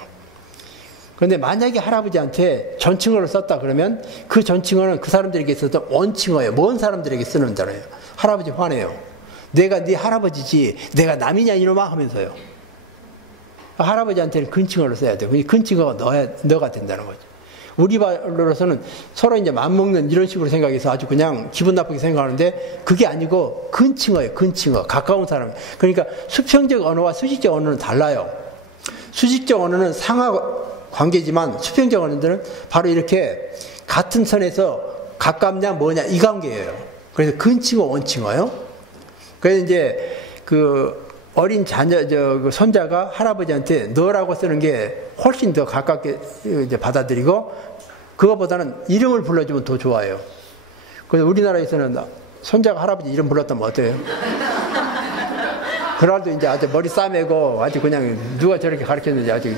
그런데 만약에 할아버지한테 존칭어를 썼다 그러면 그 존칭어는 그 사람들에게 있었던 원칭어예요. 먼 사람들에게 쓰는 단어예요. 할아버지 화내요. 내가 네 할아버지지 내가 남이냐 이놈아 하면서요. 할아버지한테는 근칭어를 써야 돼요. 근칭어가 너가 된다는 거죠. 우리 말로서는 서로 이제 맘먹는 이런 식으로 생각해서 아주 그냥 기분 나쁘게 생각하는데 그게 아니고 근칭어예요. 근칭어. 가까운 사람. 그러니까 수평적 언어와 수직적 언어는 달라요. 수직적 언어는 상하 관계지만 수평적 언어들은 바로 이렇게 같은 선에서 가깝냐 뭐냐 이 관계예요. 그래서 근칭어 원칭어요. 그래서 이제 그 어린 자녀, 그 손자가 할아버지한테 너라고 쓰는 게 훨씬 더 가깝게 이제 받아들이고, 그거보다는 이름을 불러주면 더 좋아요. 그래서 우리나라에서는 손자가 할아버지 이름 불렀다면 어때요? 그날도 이제 아주 머리 싸매고 아주 그냥 누가 저렇게 가르쳤는지 아주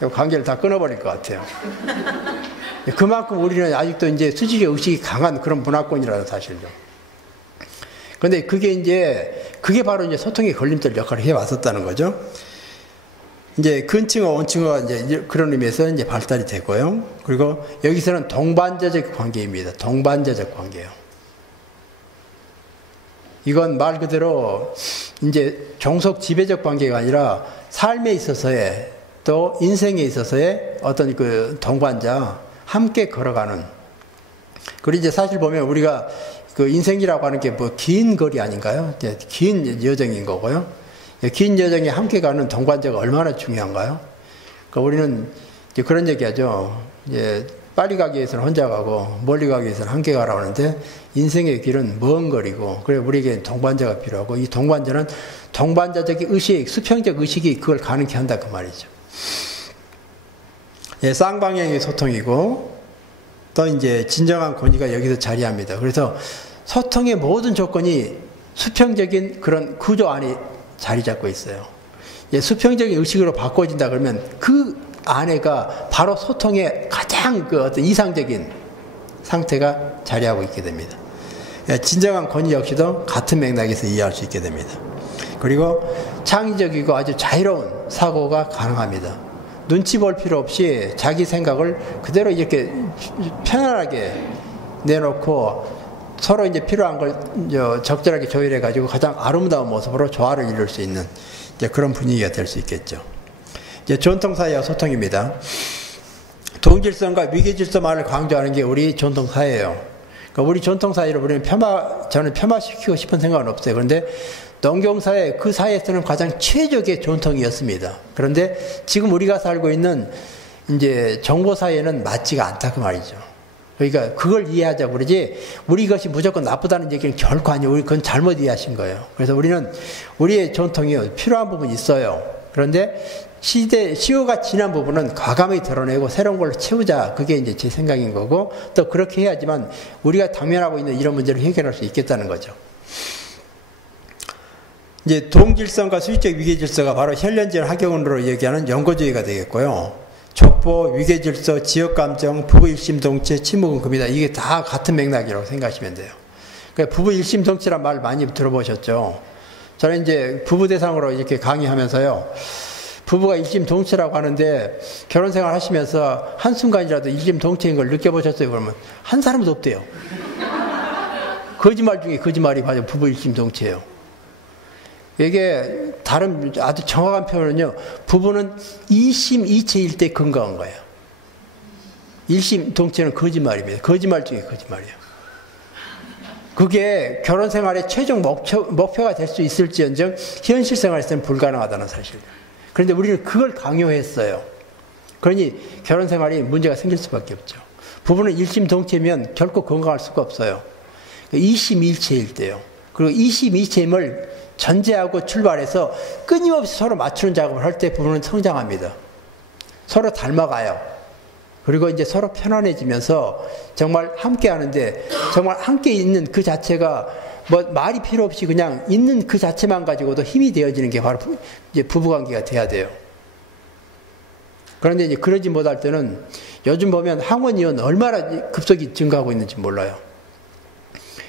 관계를 다 끊어버릴 것 같아요. 그만큼 우리는 아직도 이제 수직의 의식이 강한 그런 문화권이라는 사실이죠. 근데 그게 바로 이제 소통의 걸림돌 역할을 해왔었다는 거죠. 이제 근칭어, 원칭어가 이제 그런 의미에서 이제 발달이 되고요. 그리고 여기서는 동반자적 관계입니다. 동반자적 관계요. 이건 말 그대로 이제 종속 지배적 관계가 아니라 삶에 있어서의 또 인생에 있어서의 어떤 그 동반자, 함께 걸어가는. 그리고 이제 사실 보면 우리가 그 인생이라고 하는 게 뭐 긴 거리 아닌가요? 이제 긴 여정인 거고요. 긴 여정에 함께 가는 동반자가 얼마나 중요한가요? 그러니까 우리는 이제 그런 얘기하죠. 이제 빨리 가기 위해서는 혼자 가고 멀리 가기 위해서는 함께 가라고 하는데 인생의 길은 먼 거리고 그래 우리에게 동반자가 필요하고 이 동반자는 동반자적 의식, 수평적 의식이 그걸 가능케 한다 그 말이죠. 쌍방향의 소통이고 또 이제 진정한 권위가 여기서 자리합니다. 그래서 소통의 모든 조건이 수평적인 그런 구조 안에 자리 잡고 있어요. 수평적인 의식으로 바꿔진다 그러면 그 안에가 바로 소통의 가장 그 어떤 이상적인 상태가 자리하고 있게 됩니다. 진정한 권위 역시도 같은 맥락에서 이해할 수 있게 됩니다. 그리고 창의적이고 아주 자유로운 사고가 가능합니다. 눈치 볼 필요 없이 자기 생각을 그대로 이렇게 편안하게 내놓고 서로 이제 필요한 걸 적절하게 조율해 가지고 가장 아름다운 모습으로 조화를 이룰 수 있는 이제 그런 분위기가 될 수 있겠죠. 이제 전통사회와 소통입니다. 동질성과 위계질서만을 강조하는 게 우리 전통사회예요. 그러니까 우리 전통사회를 우리는 저는 폄하시키고 싶은 생각은 없어요. 그런데 농경사회, 그 사회에서는 가장 최적의 전통이었습니다. 그런데 지금 우리가 살고 있는 이제 정보 사회는 맞지가 않다 그 말이죠. 그러니까 그걸 이해하자고 그러지 우리 것이 무조건 나쁘다는 얘기는 결코 아니에요. 우리 그건 잘못 이해하신 거예요. 그래서 우리는 우리의 전통이 필요한 부분이 있어요. 그런데 시효가 지난 부분은 과감히 드러내고 새로운 걸로 채우자. 그게 이제 제 생각인 거고 또 그렇게 해야지만 우리가 당면하고 있는 이런 문제를 해결할 수 있겠다는 거죠. 이제 동질성과 수익적 위계질서가 바로 혈련질 학용으로 얘기하는 연고주의가 되겠고요. 족보, 위계질서, 지역감정, 부부 일심동체, 침묵은 금이다. 이게 다 같은 맥락이라고 생각하시면 돼요. 그러니까 부부 일심동체란 말 많이 들어보셨죠. 저는 이제 부부 대상으로 이렇게 강의하면서요. 부부가 일심동체라고 하는데 결혼 생활 하시면서 한순간이라도 일심동체인 걸 느껴보셨어요? 그러면 한 사람도 없대요. 거짓말 중에 거짓말이 맞아요. 부부 일심동체예요. 이게 다른 아주 정확한 표현은요. 부부는 이심이체일 때 건강한 거예요. 일심동체는 거짓말입니다. 거짓말 중에 거짓말이에요. 그게 결혼 생활의 최종 목표가 될 수 있을지언정 현실 생활에서는 불가능하다는 사실. 그런데 우리는 그걸 강요했어요. 그러니 결혼 생활이 문제가 생길 수밖에 없죠. 부부는 일심동체면 결코 건강할 수가 없어요. 이심일체일 때요. 그리고 이심이체임을 전제하고 출발해서 끊임없이 서로 맞추는 작업을 할 때 부부는 성장합니다. 서로 닮아가요. 그리고 이제 서로 편안해지면서 정말 함께 하는데 정말 함께 있는 그 자체가 뭐 말이 필요 없이 그냥 있는 그 자체만 가지고도 힘이 되어지는 게 바로 이제 부부관계가 돼야 돼요. 그런데 이제 그러지 못할 때는 요즘 보면 항원이혼 얼마나 급속히 증가하고 있는지 몰라요.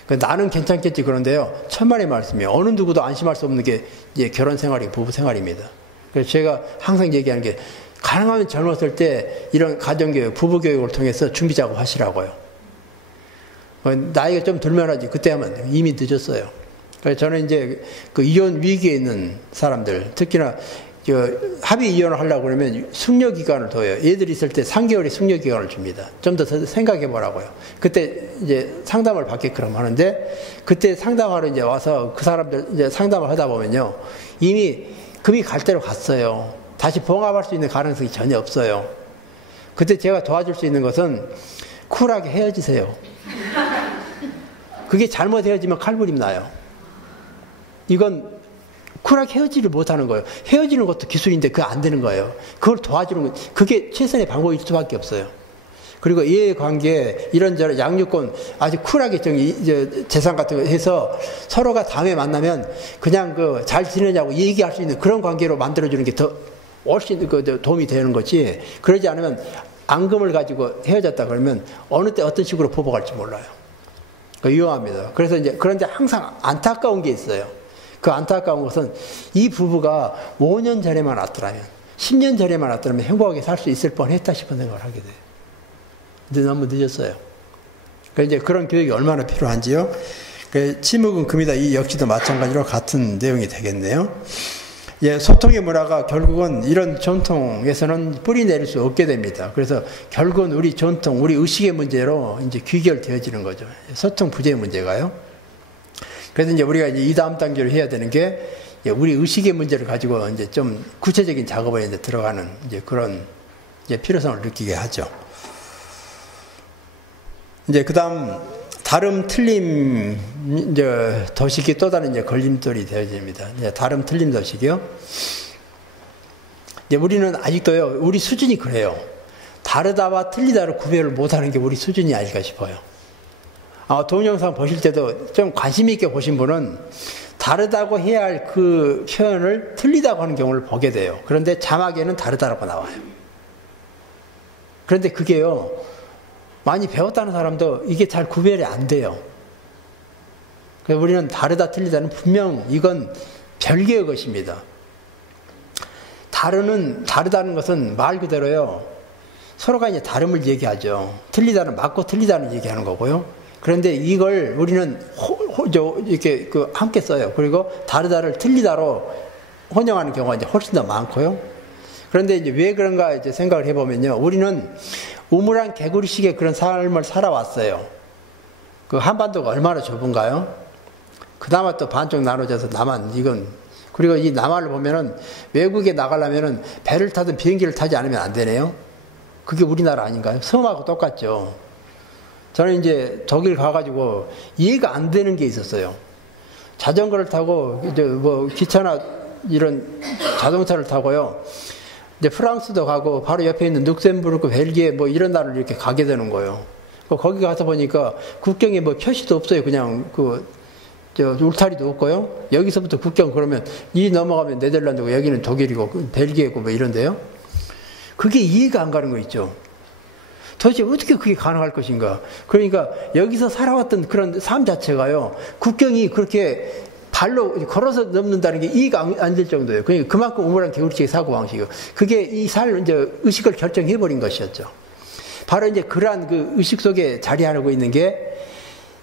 나는 괜찮겠지 그런데요. 천만의 말씀이에요. 어느 누구도 안심할 수 없는 게 이제 결혼 생활이고 부부 생활입니다. 그래서 제가 항상 얘기하는 게 가능하면 젊었을 때 이런 가정교육, 부부교육을 통해서 준비 작업하시라고요. 나이가 좀 들면 하지 그때 하면 이미 늦었어요. 그래서 저는 이제 그 이혼 위기에 있는 사람들, 특히나 합의 이혼을 하려고 그러면 숙려기간을 둬요. 애들이 있을 때 3개월의 숙려기간을 줍니다. 좀 더 생각해 보라고요. 그때 이제 상담을 받게끔 하는데, 그때 상담하러 이제 와서 그 사람들 이제 상담을 하다 보면요. 이미 금이 갈 대로 갔어요. 다시 봉합할 수 있는 가능성이 전혀 없어요. 그때 제가 도와줄 수 있는 것은 쿨하게 헤어지세요. 그게 잘못 헤어지면 칼부림 나요. 이건 쿨하게 헤어지를 못하는 거예요. 헤어지는 것도 기술인데 그거 안 되는 거예요. 그걸 도와주는 거, 그게 최선의 방법일 수밖에 없어요. 그리고 이해관계, 이런저런 양육권 아주 쿨하게 재산 같은 거 해서 서로가 다음에 만나면 그냥 그 잘 지내냐고 얘기할 수 있는 그런 관계로 만들어주는 게 더 훨씬 도움이 되는 거지. 그러지 않으면 앙금을 가지고 헤어졌다 그러면 어느 때 어떤 식으로 보복할지 몰라요. 위험합니다. 그래서 이제 그런데 항상 안타까운 게 있어요. 그 안타까운 것은 이 부부가 5년 전에만 왔더라면, 10년 전에만 왔더라면 행복하게 살 수 있을 뻔했다 싶은 생각을 하게 돼요. 근데 너무 늦었어요. 그러니까 이제 그런 교육이 얼마나 필요한지요. 침묵은 금이다. 이 역시도 마찬가지로 같은 내용이 되겠네요. 예, 소통의 문화가 결국은 이런 전통에서는 뿌리 내릴 수 없게 됩니다. 그래서 결국은 우리 전통, 우리 의식의 문제로 이제 귀결되어지는 거죠. 소통 부재의 문제가요. 그래서 이제 우리가 이제 이 다음 단계로 해야 되는 게 우리 의식의 문제를 가지고 이제 좀 구체적인 작업에 이제 들어가는 이제 그런 이제 필요성을 느끼게 하죠. 이제 그 다음 다름 틀림 이제 도식이 또 다른 이제 걸림돌이 되어집니다. 이제 다름 틀림 도식이요. 이제 우리는 아직도요, 우리 수준이 그래요. 다르다와 틀리다를 구별을 못하는 게 우리 수준이 아닐까 싶어요. 동영상 보실 때도 좀 관심 있게 보신 분은 다르다고 해야 할 그 표현을 틀리다고 하는 경우를 보게 돼요. 그런데 자막에는 다르다라고 나와요. 그런데 그게요, 많이 배웠다는 사람도 이게 잘 구별이 안 돼요. 그래서 우리는 다르다 틀리다는 분명 이건 별개의 것입니다. 다르다는 것은 말 그대로요, 서로가 이제 다름을 얘기하죠. 틀리다는 맞고 틀리다는 얘기하는 거고요. 그런데 이걸 우리는 이렇게 함께 써요. 그리고 다르다를 틀리다로 혼용하는 경우가 이제 훨씬 더 많고요. 그런데 이제 왜 그런가 이제 생각을 해보면요, 우리는 우물안 개구리식의 그런 삶을 살아왔어요. 그 한반도가 얼마나 좁은가요? 그나마 또 반쪽 나눠져서 남한, 이건, 그리고 이 남한을 보면은 외국에 나가려면은 배를 타든 비행기를 타지 않으면 안 되네요. 그게 우리나라 아닌가요? 섬하고 똑같죠. 저는 이제 독일 가가지고 이해가 안 되는 게 있었어요. 자전거를 타고 이제 뭐 기차나 이런 자동차를 타고요. 이제 프랑스도 가고 바로 옆에 있는 룩셈부르크, 벨기에 뭐 이런 나라를 이렇게 가게 되는 거예요. 거기 가서 보니까 국경에 뭐 표시도 없어요. 그냥 울타리도 없고요. 여기서부터 국경 그러면 이 넘어가면 네덜란드고 여기는 독일이고 벨기에고 뭐 이런데요. 그게 이해가 안 가는 거 있죠. 도대체 어떻게 그게 가능할 것인가. 그러니까 여기서 살아왔던 그런 삶 자체가요. 국경이 그렇게 발로 걸어서 넘는다는 게 이해가 안 될 정도예요. 그러니까 그만큼 우물안 개구리식의 사고방식이고 그게 이 이제 의식을 결정해버린 것이었죠. 바로 이제 그러한 그 의식 속에 자리하고 있는 게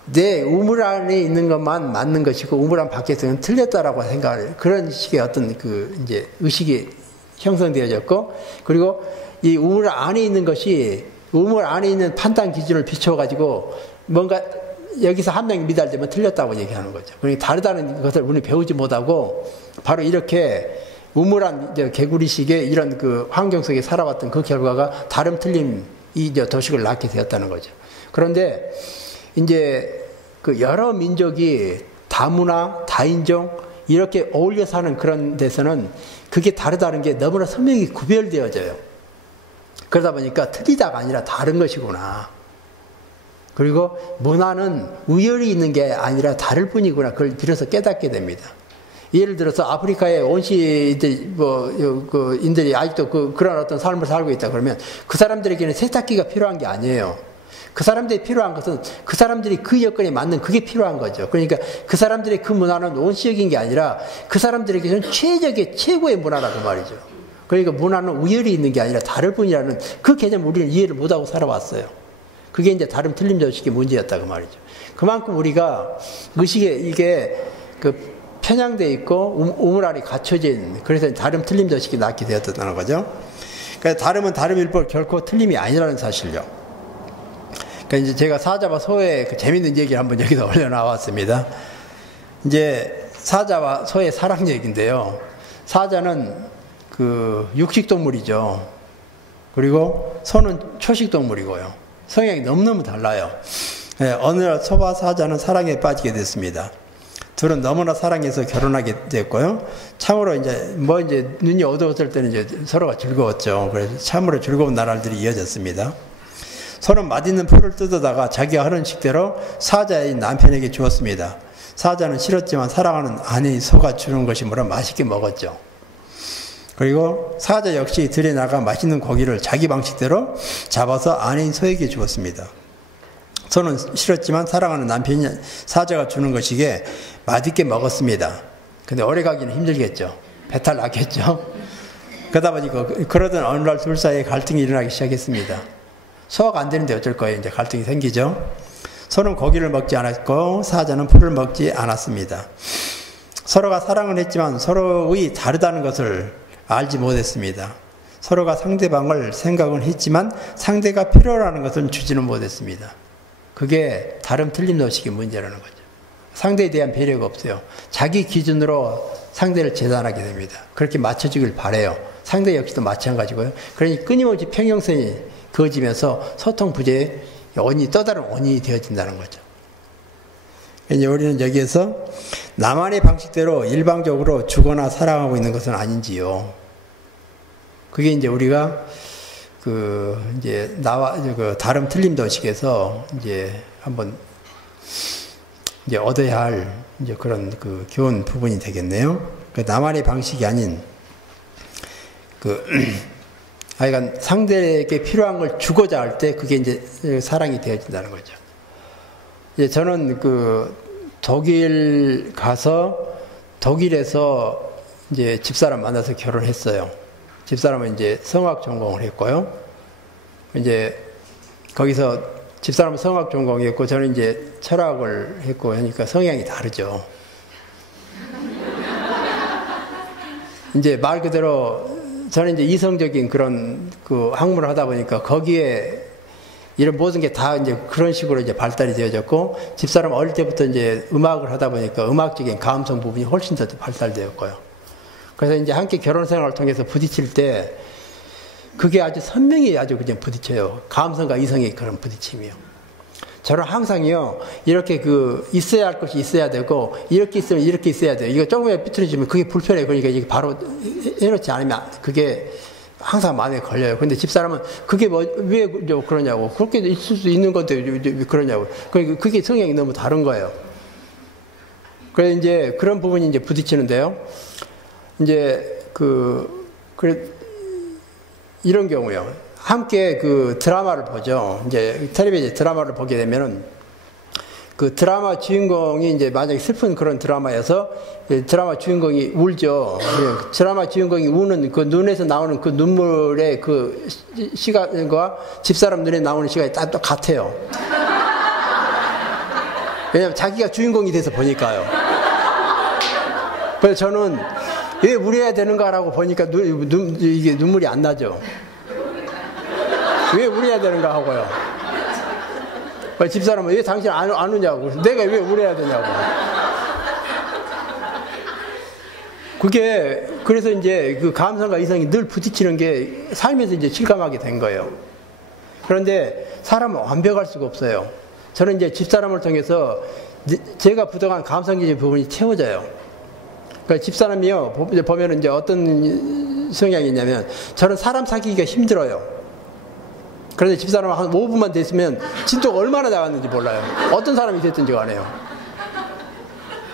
내 우물 안에 있는 것만 맞는 것이고 우물 안 밖에서는 틀렸다라고 생각을 그런 식의 어떤 그 이제 의식이 형성되어졌고 그리고 이 우물 안에 있는 것이 우물 안에 있는 판단 기준을 비춰가지고 뭔가 여기서 한 명이 미달되면 틀렸다고 얘기하는 거죠. 그러니까 다르다는 것을 우리는 배우지 못하고 바로 이렇게 우물안 개구리식의 이런 그 환경 속에 살아왔던 그 결과가 다름 틀림 이 도식을 낳게 되었다는 거죠. 그런데 이제 그 여러 민족이 다문화, 다인종 이렇게 어울려 사는 그런 데서는 그게 다르다는 게 너무나 선명히 구별되어져요. 그러다 보니까 틀리다가 아니라 다른 것이구나. 그리고 문화는 우열이 있는 게 아니라 다를 뿐이구나. 그걸 비로소 깨닫게 됩니다. 예를 들어서 아프리카의 온시인들이 아직도 그런 어떤 삶을 살고 있다 그러면 그 사람들에게는 세탁기가 필요한 게 아니에요. 그 사람들이 필요한 것은 그 사람들이 그 여건에 맞는 그게 필요한 거죠. 그러니까 그 사람들의 그 문화는 온시적인 게 아니라 그 사람들에게는 최고의 문화라고 말이죠. 그러니까 문화는 우열이 있는 게 아니라 다를 뿐이라는 그 개념을 우리는 이해를 못하고 살아왔어요. 그게 이제 다름 틀림 저식의 문제였다고 말이죠. 그만큼 우리가 의식에 이게 그 편향되어 있고 우물 안에 갖춰진 그래서 다름 틀림 저식이 낳게 되었다는 거죠. 그러니까 다름은 다름일 뿐 결코 틀림이 아니라는 사실요. 그러니까 이제 제가 사자와 소의 그 재밌는 얘기를 한번 여기다 올려놔왔습니다. 이제 사자와 소의 사랑 얘기인데요. 사자는 그 육식동물이죠. 그리고 소는 초식동물이고요. 성향이 너무너무 달라요. 네, 어느 날 소와 사자는 사랑에 빠지게 됐습니다. 둘은 너무나 사랑해서 결혼하게 됐고요. 참으로 이제 눈이 어두웠을 때는 이제 서로가 즐거웠죠. 그래서 참으로 즐거운 나날들이 이어졌습니다. 소는 맛있는 풀을 뜯어다가 자기가 하는 식대로 사자의 남편에게 주었습니다. 사자는 싫었지만 사랑하는 아내인 소가 주는 것이 뭐라 맛있게 먹었죠. 그리고 사자 역시 들에 나가 맛있는 고기를 자기 방식대로 잡아서 아내인 소에게 주었습니다. 소는 싫었지만 사랑하는 남편이 사자가 주는 것이기에 맛있게 먹었습니다. 근데 오래 가기는 힘들겠죠. 배탈 나겠죠. 그러다 보니까 그러던 어느 날 둘 사이에 갈등이 일어나기 시작했습니다. 소화가 안 되는데 어쩔 거예요. 이제 갈등이 생기죠. 소는 고기를 먹지 않았고 사자는 풀을 먹지 않았습니다. 서로가 사랑은 했지만 서로의 다르다는 것을 알지 못했습니다. 서로가 상대방을 생각은 했지만 상대가 필요라는 것은 주지는 못했습니다. 그게 다름 틀림 도식의 문제라는 거죠. 상대에 대한 배려가 없어요. 자기 기준으로 상대를 재단하게 됩니다. 그렇게 맞춰주길 바라요. 상대 역시도 마찬가지고요. 그러니 끊임없이 평형선이 그어지면서 소통 부재의 또 다른 원인이 되어진다는 거죠. 이제 우리는 여기에서 나만의 방식대로 일방적으로 주거나 사랑하고 있는 것은 아닌지요. 그게 이제 우리가 이제 다름 틀림 도식에서 이제 한번 이제 얻어야 할 이제 그런 교훈 부분이 되겠네요. 나만의 방식이 아닌 하여간 상대에게 필요한 걸 주고자 할 때 그게 이제 사랑이 되어진다는 거죠. 이제 저는 독일 가서 독일에서 이제 집사람 만나서 결혼했어요. 집사람은 이제 성악 전공을 했고요. 이제 거기서 집사람은 성악 전공했고 저는 이제 철학을 했고 하니까 성향이 다르죠. 이제 말 그대로 저는 이제 이성적인 그런 학문을 하다 보니까 거기에 이런 모든 게 다 이제 그런 식으로 이제 발달이 되어졌고 집사람 어릴 때부터 이제 음악을 하다 보니까 음악적인 감성 부분이 훨씬 더 발달되었고요. 그래서 이제 함께 결혼 생활을 통해서 부딪힐 때 그게 아주 선명히 아주 그냥 부딪혀요. 감성과 이성의 그런 부딪힘이요. 저는 항상요, 이렇게 있어야 할 것이 있어야 되고, 이렇게 있으면 이렇게 있어야 돼요. 이거 조금이라도 삐뚤어지면 그게 불편해요. 그러니까 이게 바로 해놓지 않으면 그게 항상 마음에 걸려요. 근데 집사람은 그게 왜 그러냐고. 그렇게 있을 수 있는 건데 왜 그러냐고. 그게 성향이 너무 다른 거예요. 그래서 이제 그런 부분이 이제 부딪히는데요. 이제 이런 경우요. 함께 드라마를 보죠. 이제 텔레비전 드라마를 보게 되면은 그 드라마 주인공이 이제 만약에 슬픈 그런 드라마여서 드라마 주인공이 울죠. 드라마 주인공이 우는 그 눈에서 나오는 그 눈물의 그 시간과 집사람 눈에 나오는 시간이 딱 같아요. 왜냐면 자기가 주인공이 돼서 보니까요. 그래서 저는 왜 울어야 되는가라고 보니까 이게 눈물이 안 나죠. 왜 울어야 되는가 하고요. 집사람은 왜 당신 안 우냐고. 내가 왜 울어야 되냐고. 그래서 이제 그 감성과 이성이 늘 부딪히는 게 살면서 이제 실감하게 된 거예요. 그런데 사람은 완벽할 수가 없어요. 저는 이제 집사람을 통해서 제가 부족한 감성적인 부분이 채워져요. 그러니까 집사람이요, 보면은 이제 어떤 성향이 있냐면, 저는 사람 사귀기가 힘들어요. 그런데 집사람은 한 5분만 됐으면 진도가 얼마나 나갔는지 몰라요. 어떤 사람이 됐든지 간에요.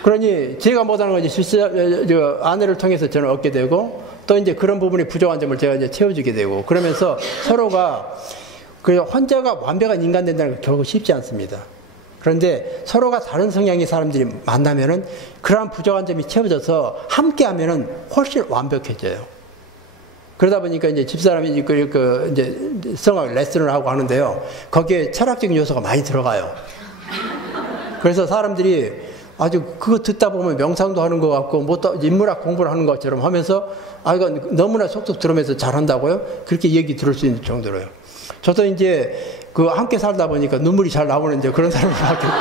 그러니 제가 못하는 건 이제 아내를 통해서 저는 얻게 되고, 또 이제 그런 부분이 부족한 점을 제가 이제 채워주게 되고, 그러면서 서로가 혼자가 완벽한 인간 된다는 건 결국 쉽지 않습니다. 그런데 서로가 다른 성향의 사람들이 만나면은 그러한 부족한 점이 채워져서 함께 하면은 훨씬 완벽해져요. 그러다 보니까 이제 집사람이 이제 성악 레슨을 하고 하는데요. 거기에 철학적인 요소가 많이 들어가요. 그래서 사람들이 아주 그거 듣다 보면 명상도 하는 것 같고, 인문학 공부를 하는 것처럼 하면서, 이건 너무나 속속 들으면서 잘한다고요? 그렇게 얘기 들을 수 있는 정도로요. 저도 이제 함께 살다 보니까 눈물이 잘 나오는 이제 그런 사람을 봤거든요.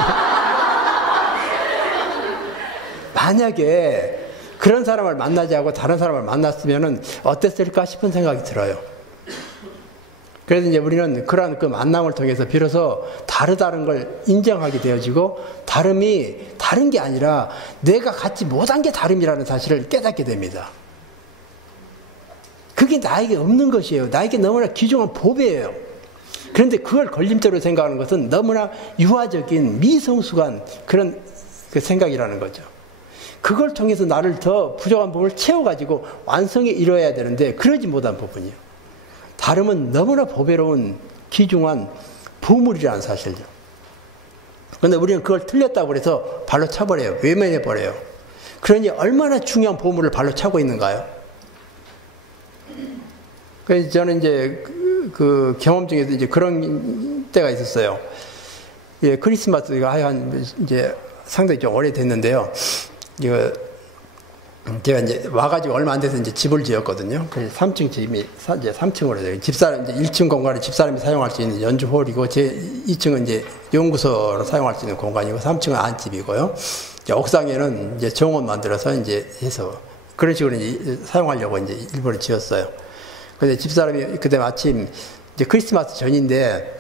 만약에 그런 사람을 만나지 않고 다른 사람을 만났으면은 어땠을까 싶은 생각이 들어요. 그래서 이제 우리는 그러한 그 만남을 통해서 비로소 다르다는 걸 인정하게 되어지고, 다름이 다른 게 아니라 내가 갖지 못한 게 다름이라는 사실을 깨닫게 됩니다. 그게 나에게 없는 것이에요. 나에게 너무나 귀중한 보배예요. 그런데 그걸 걸림돌로 생각하는 것은 너무나 유아적인 미성숙한 그런 그 생각이라는 거죠. 그걸 통해서 나를 더 부족한 부분을 채워가지고 완성에 이뤄야 되는데 그러지 못한 부분이요. 다름은 너무나 보배로운 귀중한 보물이라는 사실이죠. 그런데 우리는 그걸 틀렸다고 해서 발로 차버려요. 외면해버려요. 그러니 얼마나 중요한 보물을 발로 차고 있는가요? 그래서 저는 이제 그 경험 중에서 이제 그런 때가 있었어요. 예, 크리스마스가 이제 상당히 좀 오래됐는데요. 제가 이제 와가지고 얼마 안 돼서 이제 집을 지었거든요. 그래서 3층 집이 이제 3층으로 돼요. 집사람, 이제 1층 공간을 집사람이 사용할 수 있는 연주홀이고, 제 2층은 이제 연구소로 사용할 수 있는 공간이고, 3층은 안집이고요. 이제 옥상에는 이제 정원 만들어서 이제 해서 그런 식으로 이제 사용하려고 이제 일부러 지었어요. 근데 집사람이 그때 마침 이제 크리스마스 전인데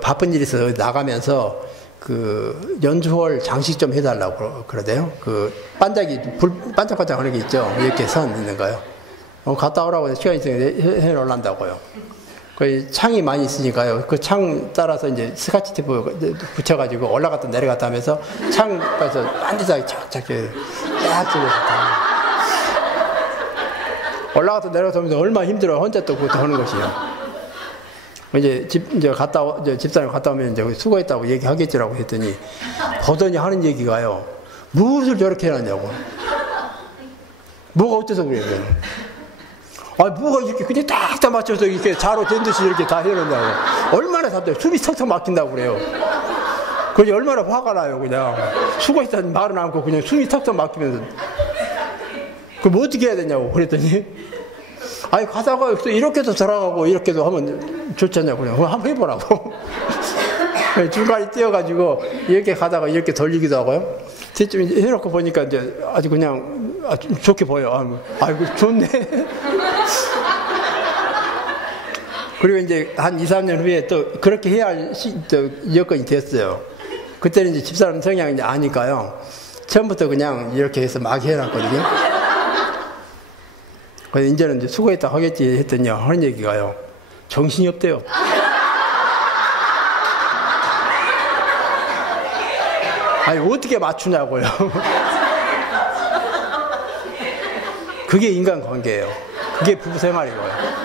바쁜 일이 있어서 나가면서 그 연주홀 장식 좀 해달라고 그러대요. 그 반짝이 불 반짝반짝 하는 게 있죠. 이렇게 선 있는 거요. 갔다 오라고 시간 있으니까 해놓으란다고요. 그 창이 많이 있으니까요. 그 창 따라서 이제 스카치 테이프 붙여가지고 올라갔다 내려갔다 하면서 창에서 반듯하게 착착 딱 찍어서 올라갔다 내려가서 하면서 얼마나 힘들어요. 혼자 또 그것도 하는 것이요. 이제 집사람 갔다 오면 이제 수고했다고 얘기하겠지라고 했더니, 보더니 하는 얘기가요. 무엇을 저렇게 해놨냐고. 뭐가 어때서 그래요? 뭐가 이렇게 그냥 딱 맞춰서 이렇게 자로 된 듯이 이렇게 다 해놓냐고. 얼마나 답답해. 숨이 턱턱 막힌다고 그래요. 그게 얼마나 화가 나요, 그냥. 수고했다는 말은 않고 그냥 숨이 턱턱 막히면서. 그럼 어떻게 해야 되냐고 그랬더니, 가다가 이렇게도 돌아가고 이렇게도 하면 좋지 않냐고. 그냥 한번 해보라고. 중간에 뛰어가지고 이렇게 가다가 이렇게 돌리기도 하고요. 대충 해놓고 보니까 이제 아주 그냥 좋게 보여. 아이고, 좋네. 그리고 이제 한 2, 3년 후에 또 그렇게 해야 할 여건이 됐어요. 그때는 이제 집사람 성향이 아니까요. 처음부터 그냥 이렇게 해서 막 해놨거든요. 그래서 이제는 이제 수고했다 하겠지 했더니 하는 얘기가요. 정신이 없대요. 아니, 어떻게 맞추냐고요. 그게 인간관계예요. 그게 부부생활이고요.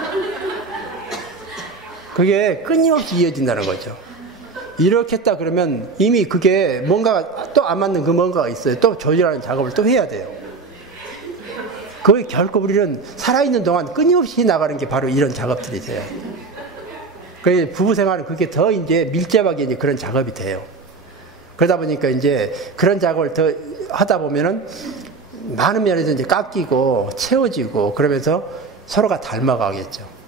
그게 끊임없이 이어진다는 거죠. 이렇게 했다 그러면 이미 그게 뭔가가 또 안 맞는 그 뭔가가 있어요. 또 조절하는 작업을 또 해야 돼요. 거의 결코 우리는 살아있는 동안 끊임없이 나가는 게 바로 이런 작업들이 돼요. 그래서 부부생활은 그게 더 이제 밀접하게 이제 그런 작업이 돼요. 그러다 보니까 이제 그런 작업을 더 하다 보면은 많은 면에서 이제 깎이고 채워지고 그러면서 서로가 닮아가겠죠.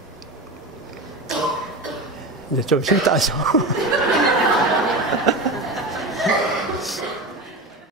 이제 좀 싫다 하죠.